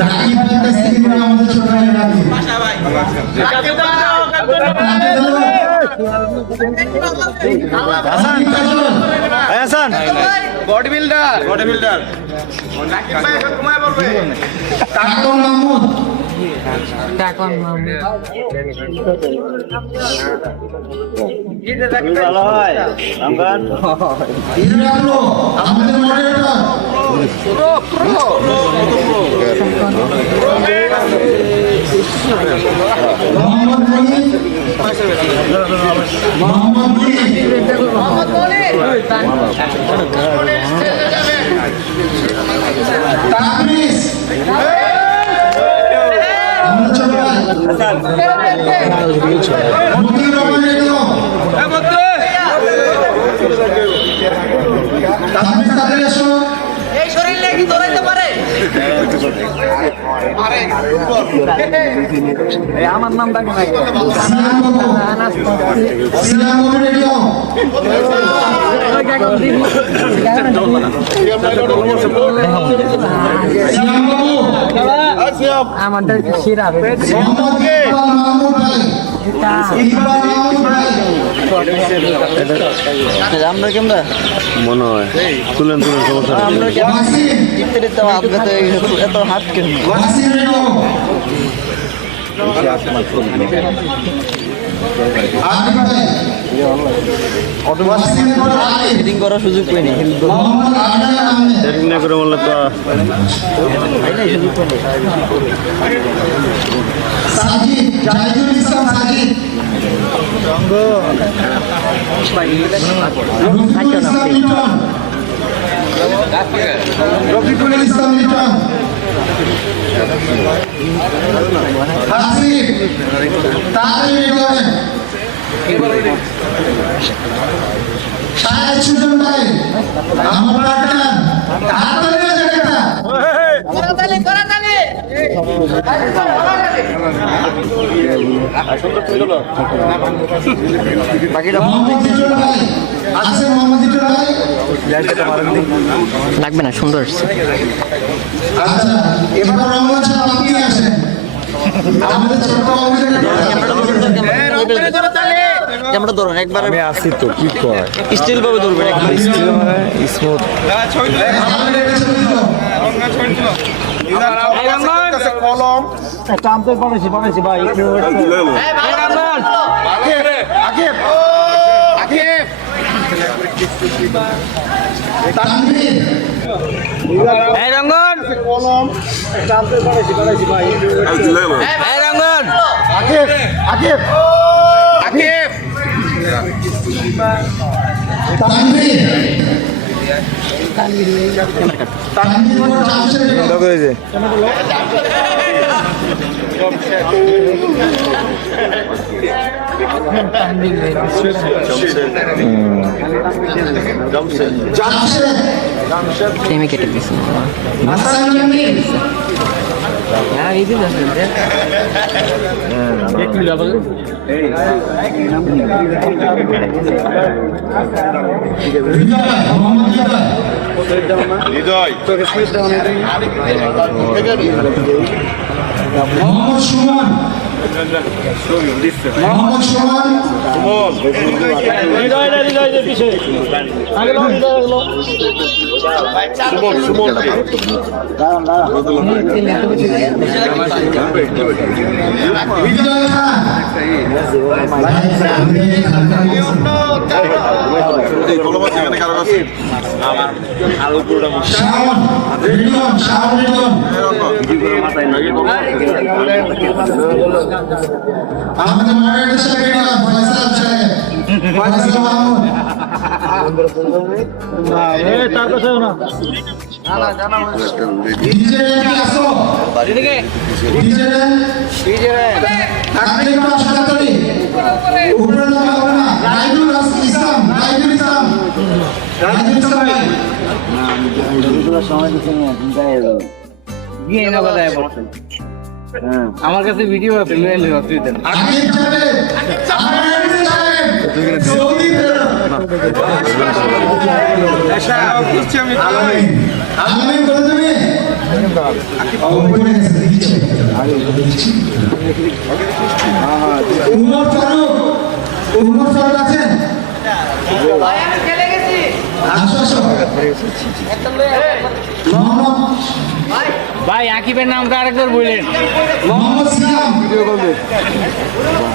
রাকিব ভাই কাছ থেকে আমাদের ছোট ভাই রাকিব হাসান বডি বিল্ডার রাকিব ভাই এখন ঘুমায় বলবে কাকন মাহমুদ, ভালো হয় আমগান হিরো আলো, আমাদের মডারেটর মোহাম্মদ মনির, মোহাম্মদ মনির, তাবরিজ, আমাদের ছোট ভাই মতিউর রহমান রেডিও, তাবরিজ তাদের এসো, আমার নাম ডাকে না সিয়াম বাবু, সিয়াম বাবু রেডিও, সিয়াম বাবু, আমাদের শিরা মোহাম্মদ ইকবাল মাহমুদ ভাই, ইকবাল মাহমুদ ভাই, আমরা কেমন মনে হয় তুলেন সমস্যা ওয়াসিম, এত হাত কেন ওয়াসিম রেডিও, আরিফ ভাই, ওয়াসিমের পর আরিফ, ফিটিং করার সুযোগ পাইনি মোহাম্মদ আদনান আহমেদ, না করে বললে তো সাজিদ, জাহিদুল ইসলাম সাজিদ, রফিকুল ইসলাম লিটন, হাসিব, তারিক রেডিওয়ে, শাহেদ সুজন ভাই, আমার পার্টনার, হাততালি না জায়গাটা, মোহাম্মদ জিটুল ভাই, আছে মোহাম্মদ জিটুল ভাই, লাগবে না সুন্দর আচ্ছা এবার রমজান সাহেব আপনি আসেন, আমাদের ছোট ক্যামেরা ধরুন একবার আমি আসি তো কি কয় স্টিল ভাবে ধরবেন একবার স্মুথ ছবি তুলে কলম টানতে পারেছি ভাই তানভীর, এই রঙ্গন কলম টানতে পারেছি ভাই এই রঙ্গন আকিব তানভীর, তানভীর বড় জামশেদ রেডিও, করেছে জামশেদ, প্রেমে কেটে গেছে হাসান আমিন, হ্যাঁ এই দিন আছে একটু ডাবল হৃদয়, মোহাম্মদ হৃদয়, মোহাম্মদ সুমন, মোহাম্মদ সুমন, হৃদয় যে পিছে আগে লাগলো হৃদয় খান, শাওন রেডিও, শাওন রেডিও, আমাদের মডারেটর সাহেব রেডিও, ফয়সাল সাহেব, ফয়সাল মাহমুদ, তার কাছে না ডিজে রেডি আসো, ডিজে আপনি একটু আসলে উপরে না হবে না, রাইদুল ইসলাম, রাইদুল ইসলাম, রাইদুল ইসলাম ভাই, আমার কাছে ভিডিও আছে লয়ে লই অসুবিধা নেই আকিব সাহেব, আমির সাহেব, সৌদি আলামিন করে দেবে, উপরে গেছে দিচ্ছে, উমর ফারুক, উমর ফারুক আছেন? আসো আসো। মোহাম্মদ ভাই আকিবের নামটা আরেকবার বললেন। মোহাম্মদ সিয়াম।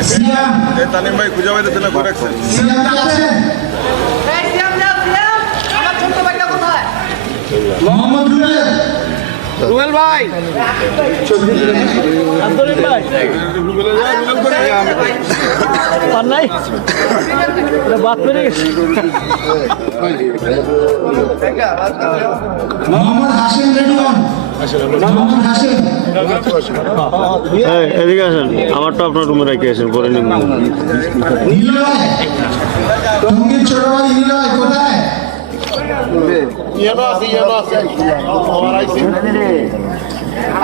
সিয়াম তানিম ভাই খুঁজে পাইতেছে না, করে রাখছেন। সিয়াম আছেন? মোহাম্মদ রুবেল ভাই আন্তরিক ভাই পার নাই বাদ করে মোহাম্মদ হাশিম রেডওয়ান। মোহাম্মদ হাশিম এদিকে আসেন, আমারটা আপনার রুমে রেখে আসেন, করে নিন। নিলয়। টঙ্গীর ছোট ভাই নিলয় কোথায়?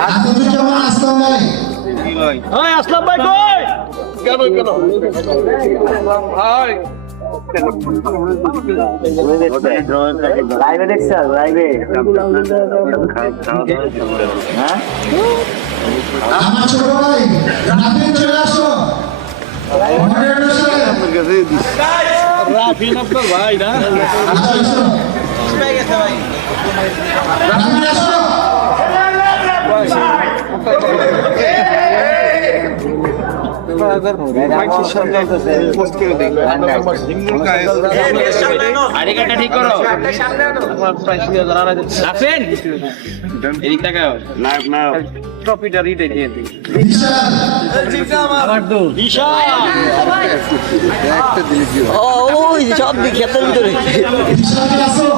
আসাদুজ্জামান আসলাম ভাই। ওই আসলাম ভাই কই? ভাই লাইভে দেখছেন? লাইভে আমার ছোট ভাই রাফিন চলে আসো। মডারেটর সাহেব রাফিন আপনার ভাই না? আসো আসো। রাফিন আসো। আইডিটা ঠিক করো। রাফিন এদিক তাকাও। নায়ক নায়ক ট্রফিটা রিটে দিয়ে দিই বিশাল আমার তো বিশাল ওই সব দিক ক্ষেতের ভিতরে। বিশাল আসো।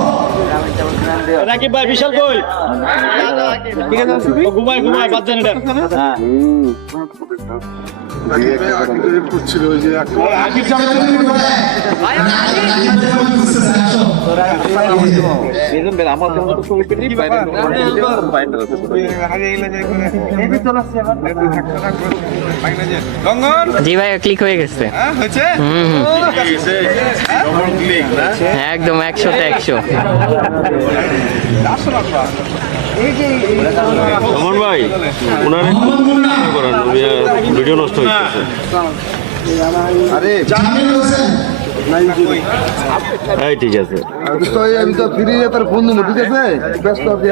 রাকিব ভাই বিশাল কই? ঠিক আছে ঘুমায় ঘুমায় বাদ দেন এটা। করছিল ওই যে রাকিব কোথায়? রাকিব ভাই বুঝতেছে আসো। এজন বের আমার তো ছবি পেটি বাইরে হারিয়ে গেলে যে এই চলে আসছে আবার বাইরে যে রঙ্গন জি ভাই ক্লিক হয়ে গেছে। হ্যাঁ হয়েছে একদম 100তে 100। আসো না রমন ভাই ওনারে মোহাম্মদ মুন্না। করেন, ভিডিও নষ্ট হইতেছে। জামিল হোসেন। এই ঠিক আছে। আমি তো ফিরে তার ফোন দেবো, ঠিক আছে? ব্যস্ত আছি।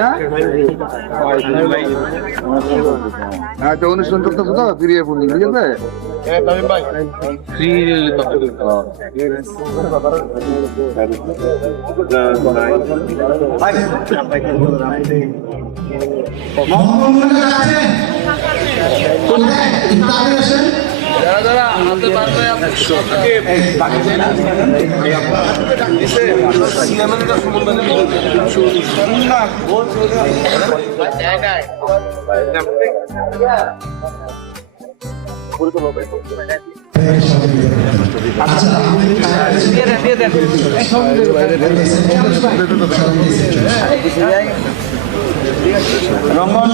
হ্যাঁ আচ্ছা, অনুষ্ঠান করতেছো তো, ফিরিয়ে ফোন দিন, ঠিক আছে? মোহাম্মদ মুন্না আছেন? কোথায়? একটু আগে আসেন। আচ্ছা রঙ্গন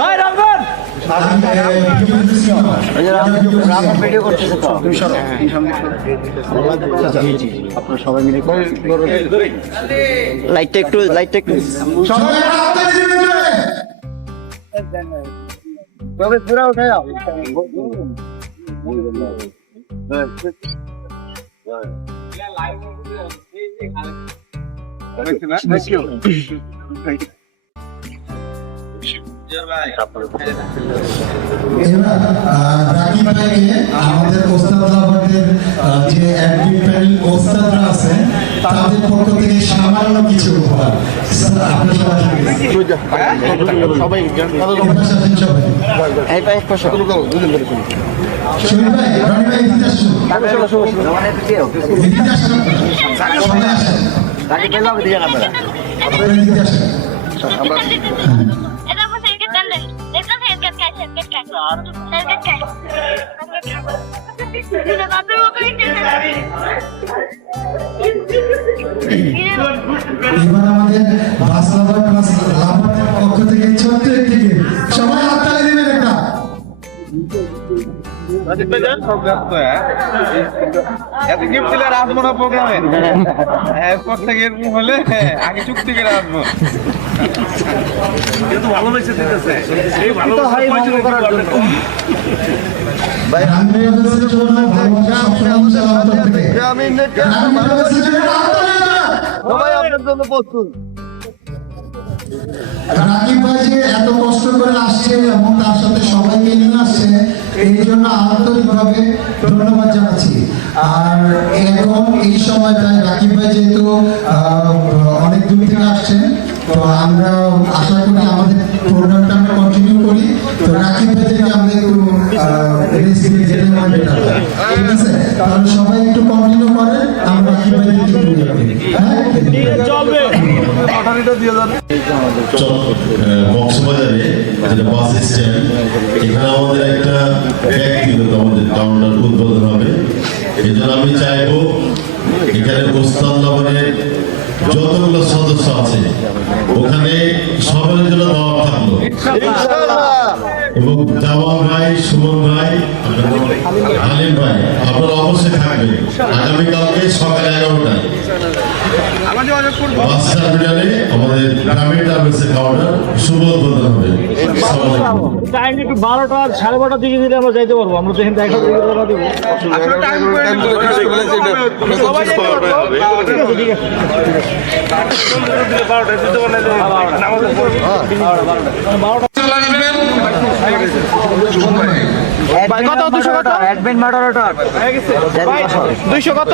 ভাই রঙ্গন ভিডিও করতেছে তো আপনারা সবাই মিলে লাইটটা একটু সবাই হাত তালি দিবেন জোরে। তবে পুরা উঠে যাও। এবার রাকিব ভাইকে আমাদের ওস্তাদ লাভারদের যে অ্যাডমিন প্যানেল ওস্তাদরা আছে তাদের পক্ষ থেকে সামান্য কিছু উপহার আপনার সবাই এই ভাই কষ্ট শহীদ ভাই রনি ভাই এদিকে আসুন। এদিকে আসুন। সবাই আসেন। আপনারা এদিকে আসেন। এবার আমাদের বাস লাভার প্লাস লাভারদের পক্ষ থেকে ছোট্ট একটি gift। সবাই হাত তালি দিবেন একটা। এত গিফট দিলে আর আসবো না প্রোগ্রামে। এরপর থেকে এরকম হলে আগে চুক্তি করে আসবো। ভালো হয়েছে দিতেছে এই ভালো করার জন্য গ্রামীণ ট্রাভেলসের জন্য ভালোবাসা সবসময় ইনশাআল্লাহ অন্তর থেকে। গ্রামীণ গ্রামীণ ট্রাভেলসের জন্য সবাই আপনার জন্য প্রস্তুত। রাকিব ভাই যে এত কষ্ট করে আসছে এবং তার সাথে সবাইকে নিয়ে আসছে, এই জন্য আন্তরিকভাবে ধন্যবাদ জানাচ্ছি। আর এখন এই সময়টায় রাকিব ভাই যেহেতু অনেক দূর থেকে আসছেন, তো আমরা আশা করি আমাদের প্রোগ্রামটা আমরা কন্টিনিউ করি। তো রাকিব ভাই থেকে আমরা একটু রেস্ট দিয়ে যেতে হবে, ঠিক আছে? তাহলে সবাই একটু কন্টিনিউ করে, আমরা রাকিব ভাই থেকে শুরু করি। হ্যাঁ, চলবে। কক্সবাজারে যেটা বাস স্ট্যান্ড, এখানে আমাদের একটা ব্যক্তিগত আমাদের কাউন্টার উদ্বোধন হবে। এই জন্য আমি চাইবো এখানে ওস্তাদ লাবণের যতগুলো সদস্য আছে ওখানে সবার জন্য দাওয়াত থাকলো, এবং জামাল ভাই, সুমন ভাই, হালিম ভাই আপনারা অবশ্যই থাকবেন আগামীকালকে সকাল 11টায় বাস টার্মিনালে আমাদের গ্রামীণ ট্রাভেলসের কাউন্টার শুভ উদ্বোধন হবে। টাইম একটু 12টা 12:30 দিকে দিলে আমরা যাইতে পারবো। আমরা তো এখানে দেখা দেবো। আসলে টাইম করে সবাই ঠিক আছে, ঠিক আছে। 12টা দিতে পারলে নামাজের পর 12টা কত 200 কত অ্যাডমিন মডারেটর হয়ে গেছে 200 কত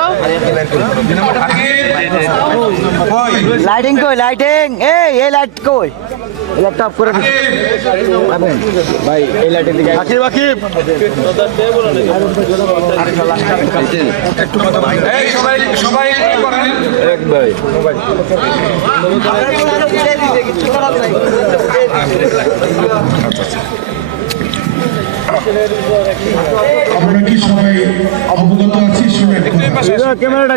লাইটিং কই লাইটিং এই লাইট কই ল্যাপটপ করে আবেন ভাই এই লাইটের দিকে আকিব আকিব একটু কথা ভাই এই সবাই সবাই কি করেন এক ভাই আমরা কি সবাই অবগত আছি? শুনেন, ক্যামেরাটা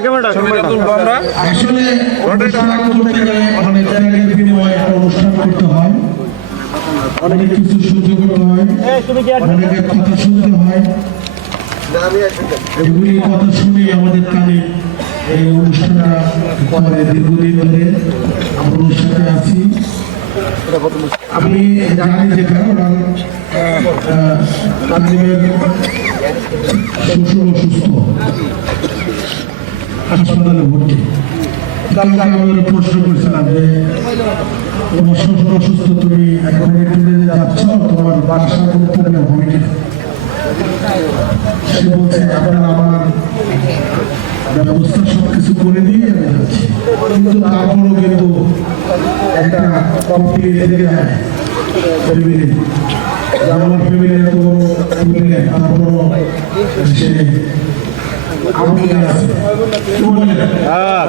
আমরা আসলে অনুষ্ঠান করতে গেলে অনেক ত্যাগের বিনিময়ে একটা অনুষ্ঠান করতে হয়, অনেক কিছু সহ্য করতে হয়, অনেকের কথা শুনতে হয়। এগুলি কথা শুনে আমাদের কানে এই অনুষ্ঠানটা করে দীর্ঘদিন ধরে আমরা অনুষ্ঠানে আছি। আমি জানি যে কারণ কাজিমের শ্বশুর অসুস্থ, হাসপাতালে ভর্তি। কালকে আমাদের প্রশ্ন করেছিলাম যে তোমার শ্বশুর অসুস্থ, তুমি এখন একটু যাচ্ছ, তোমার বাসার কোনো প্রবলেম হবে কিনা? সে বলছে আপনার আমার ব্যবস্থা সবকিছু করে দিয়ে আমি যাচ্ছি, কিন্তু তারপরও কিন্তু একটা কমপ্লিট থেকে যায় ফ্যামিলি, আমার ফ্যামিলি এত বড় ফ্যামিলি, তারপরও সে আমি আছে কি বললেন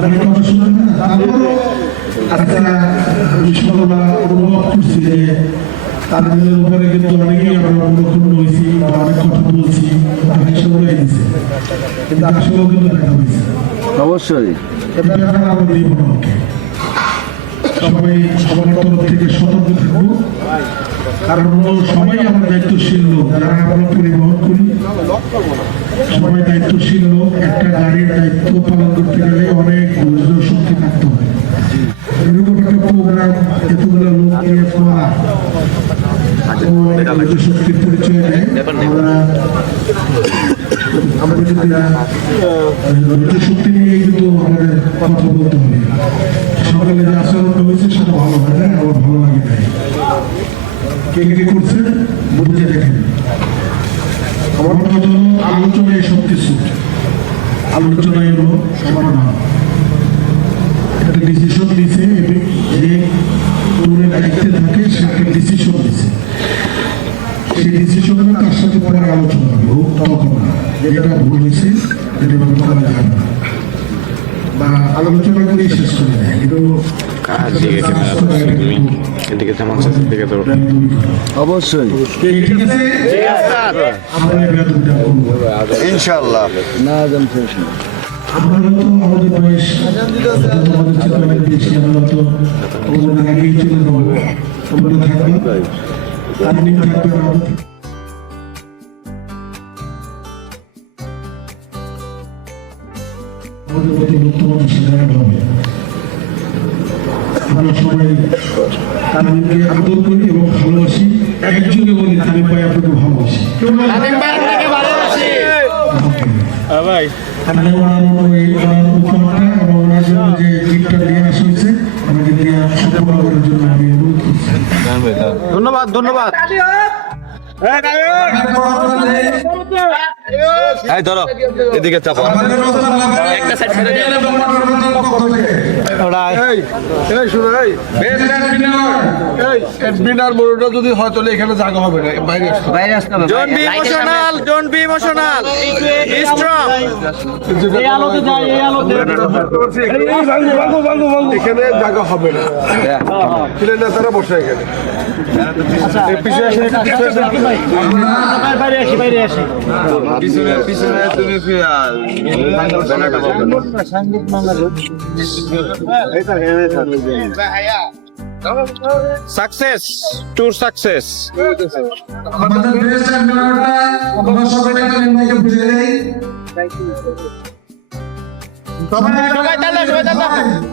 আমি কথা শুনলেন না, তারপরও একটা বিস্মরণা অনুভব করছি যে তাদের উপরে কিন্তু অনেকেই আমরা অনুক্ষুণ্ণ হয়েছি বা অনেক কথা বলছি, হেসে বলে দিচ্ছে, কিন্তু আসলেও কিন্তু দেখা হয়েছে। অবশ্যই এটা আমরা দিব না, সবাই সবার তরফ থেকে সতর্ক থাকবো, কারণ সবাই আমরা দায়িত্বশীল লোক, যারা আমরা পরিবহন করি সবাই দায়িত্বশীল লোক। একটা গাড়ির দায়িত্ব পালন করতে গেলে অনেক ধৈর্য শক্তি থাকতে হয়। এরকম একটা প্রোগ্রাম এতগুলো লোক নিয়ে করা ধৈর্য শক্তির পরিচয় দেয়। আমাদের কিন্তু ধৈর্য শক্তি নিয়ে কিন্তু আমাদের কথা বলতে হবে। সকালে যে আচরণটা হয়েছে সেটা ভালো হয় না, আমার ভালো লাগে নাই। কে কে করছে বুঝে দেখেন। আমার কথা হলো আলোচনায় সব কিছু, আলোচনায় হলো সমাধান। একটা ডিসিশন দিছে, যে দূরে দায়িত্বে থাকে সে একটা ডিসিশন দিছে, সেই ডিসিশন তার সাথে পরে আলোচনা হবে, হোক তখন না যেটা ভুল হয়েছে এটা করা যাবে না, বা আলোচনা করে শেষ করে দেয়। কিন্তু অবশ্যই ঠিক আছে, আমরা ইনশাআল্লাহ না আমরা তো আমাদের বয়স আমাদের চেয়ে অনেক বেশি, আমরা তো ওদের আগেই চলে যাবো। তোমরা থাকবে, আপনি থাকবেন, আমাদের প্রতি বর্তমান সাধারণ হবে। আমরা সবাই তাদেরকে আদর করি এবং ভালোবাসি, একযোগে বলি তাদের ভাই আপনাকে ভালোবাসি। ভাই মানে ওনার এই উপহারটা এবং ওনার জন্য যে গিফটটা নিয়ে আসা হয়েছে আমাকে দিয়ে সম্পূর্ণ করার জন্য আমি অনুরোধ করছি। ধন্যবাদ ধন্যবাদ। এই ধরো এদিকে চাপো একটা সাইড ছেড়ে দেন। যদি হয় তাহলে এখানে জায়গা হবে না, বাইরে আসতে হবে। Don't be emotional, don't be emotional, be strong. এই আলোতে যাই, এই আলোতে এখানে জায়গা হবে না, তারা বসে এখানে। বাইরে আসি, বাইরে আসি। পিছনে তুমি সাকসেস, ট্যুর সাকসেস। আমাদের বেস্ট ব্যানারটা আমরা সবাই একটা মেম্বারকে বুঝিয়ে দেই। সবাই তালে, সবাই তালে।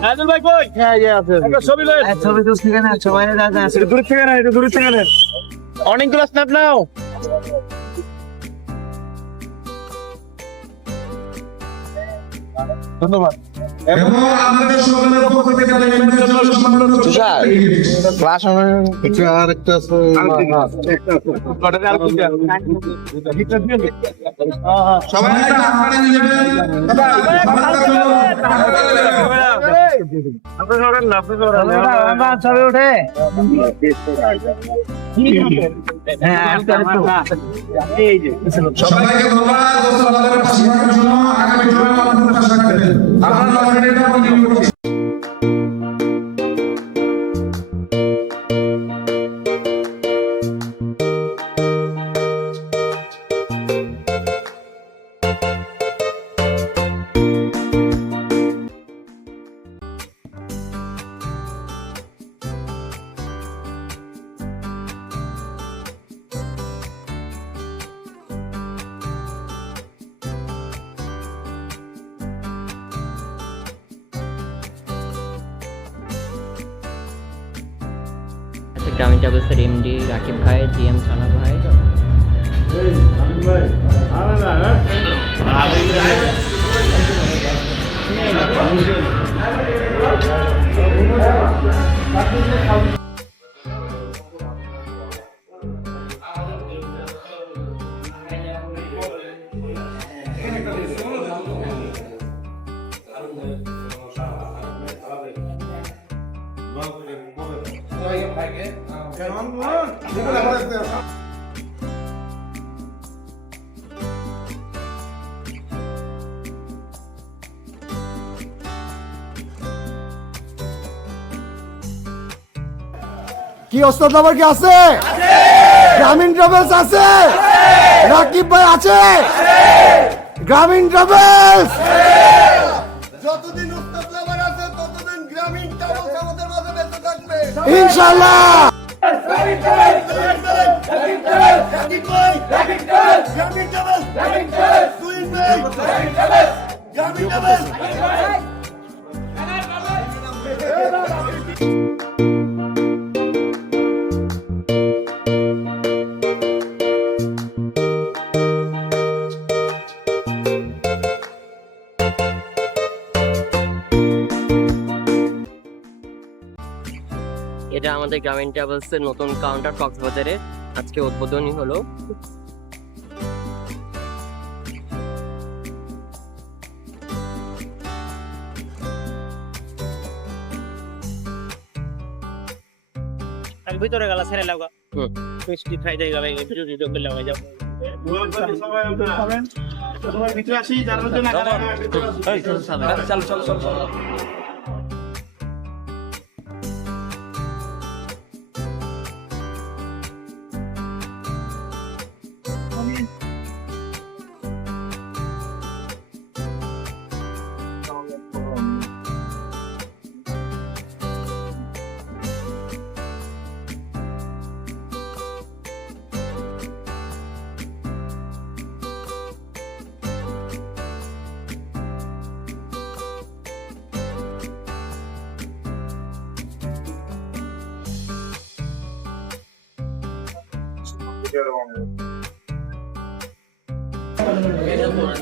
আদুল ভাই কই? হ্যাঁ, এই আছে। একটা ছবি লই। ছবি তো থেকে না, সবাই দাদা আছে। দূর থেকে না, একটু দূর থেকে নেন। অনেকগুলো স্ন্যাপ নাও। ধন্যবাদ। এবং আমাদের সকলের পক্ষ থেকে তাদের মেম্বারদের জন্য সম্মানিত ক্লাস হবে। আর একটা সবাই একটা হাত পাড়ে নিয়ে নেবেন। ছবি ওঠে। সবাইকে ধন্যবাদ দোস্ত আমাদের পাশে থাকার জন্য। আগামী সময়ে আমাদের পাশে থাকবেন। আমরা অলরেডি এটা কন্টিনিউ করছি। গ্রামীণ ট্রাভেলসের এমডি রাকিব ভাই, জিএম সানা ভাই, কি ওস্তাদ আবার কি আছে? গ্রামীণ ট্রাভেলস আছে, রাকিব ভাই আছে, গ্রামীণ ট্রাভেলস। যতদিন উস্তাদ লাভার আছে ততদিন গ্রামীণ ট্রাভেলস আমাদের মাঝে বেঁচে থাকবে ইনশাআল্লাহ। গ্রামীণ ট্রাভেলস, গ্রামীণ ট্রাভেলস, রাকিব ভাই, গ্রামীণ ট্রাভেলস, গ্রামীণ ট্রাভেলস, গ্রামীণ ট্রাভেলস, তুহিন ভাই, গ্রামীণ ট্রাভেলস, গ্রামীণ ট্রাভেলস। এটা আমাদের গ্রামীণ ট্রাভেলসের নতুন কাউন্টার কক্সবাজারে আজকে উদ্বোধনী হলো। ভিতরে গেলা ছেড়ে লাগা মিষ্টি খাই যাই গেল ভিডিও ভিডিও করে লাগাই যাও। সবাই ভিতরে আসি জানার জন্য। চল চল চল চল। Gracias.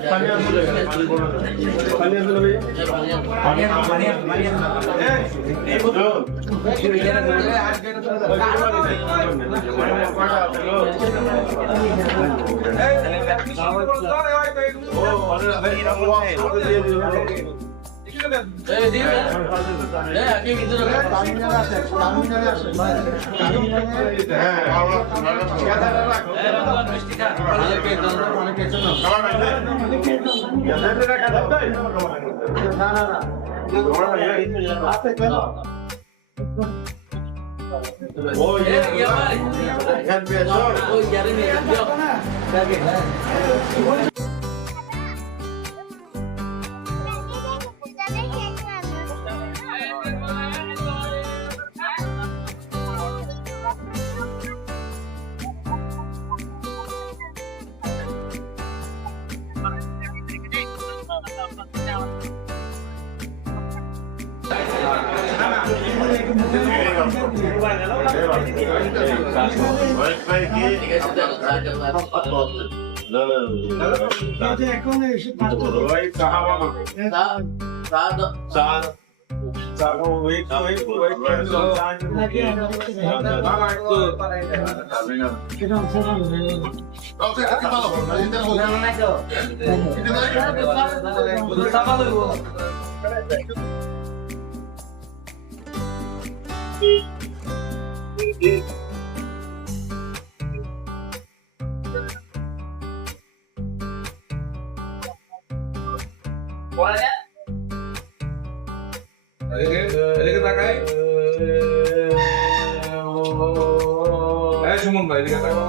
সুমন ভাই দিকে তাকাও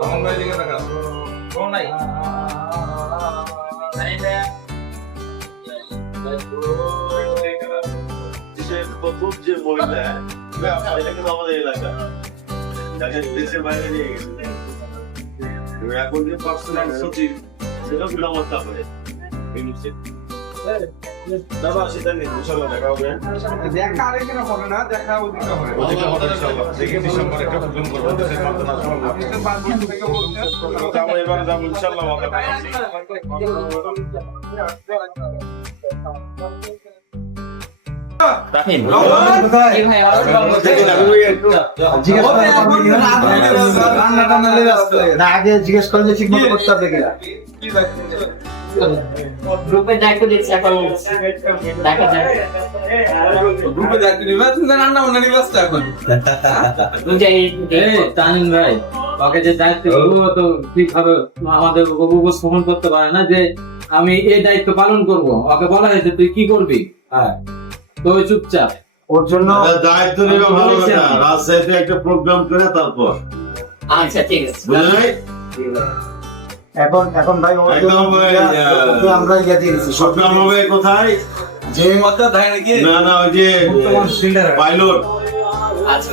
রহমান ভাই দিকে তাকাও কোন নাই যে মহিলা এটা কিন্তু আমাদের এলাকা যাকে দেশের বাইরে নিয়ে গেছে এখন যে পার্সোনাল সচিব সেটাও কিন্তু আমার তারপরে দাদা সেটা নেই ইনশাল্লাহ দেখা হবে দেখা আর এখানে হবে না দেখা ওদিকে হবে ইনশাআল্লাহ দেখি ডিসেম্বরে একটা প্রোগ্রাম করব দেশের মাধ্যমে আসলে আপনি 5 বছর থেকে বলছেন যাবো এবার যাবো ইনশাল্লাহ হবে আগে জিজ্ঞেস করে ঠিক মতো করতে হবে গ্রুপে দায়িত্ব দিচ্ছি এখন দেখা যায় গ্রুপে দায়িত্ব নিবা তুমি রান্না বান্না নিবা এখন তানিম ভাই ওকে যে দায়িত্ব তো ঠিকভাবে আমাদের উপস্থাপন করতে পারে না যে আমি এই দায়িত্ব পালন করব ওকে বলা হয়েছে তুই কি করবি হ্যাঁ তো চুপচাপ ওর জন্য দায়িত্ব নেবে ভালো কথা রাজশাহীতে একটা প্রোগ্রাম করে তারপর আচ্ছা ঠিক আছে বুঝলে এখন ভাই আমরা ইয়ে দিয়েছি প্রোগ্রাম হবে কোথায় যে না না ওই যে পাইলট আচ্ছা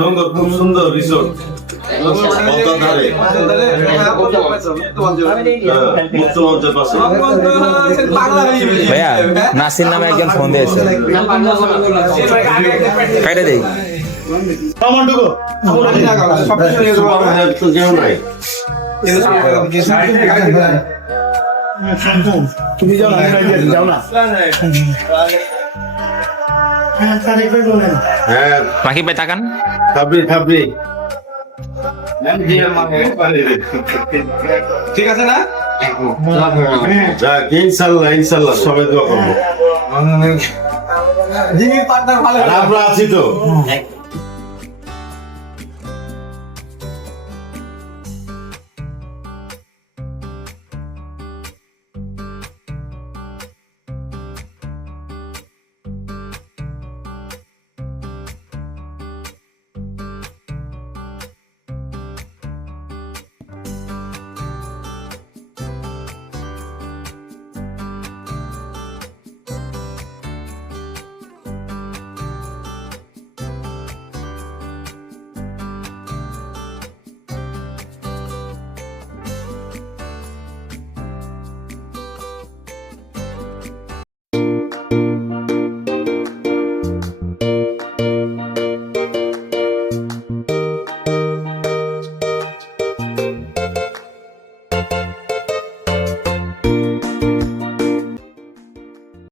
নঙ্গর খুব সুন্দর রিসোর্ট ধারে মুক্ত মঞ্চের পাশে ভাইয়া নাসির নামে একজন ফোন দিয়েছে কেটে দেই তুমি যাও না হ্যাঁ রাকিব ভাই তাকান থাবড়ি ঠিক আছে না যাক ইনশাল্লাহ সবাই দোয়া করবো জিমি পার্টনার ভালো আমরা আছি তো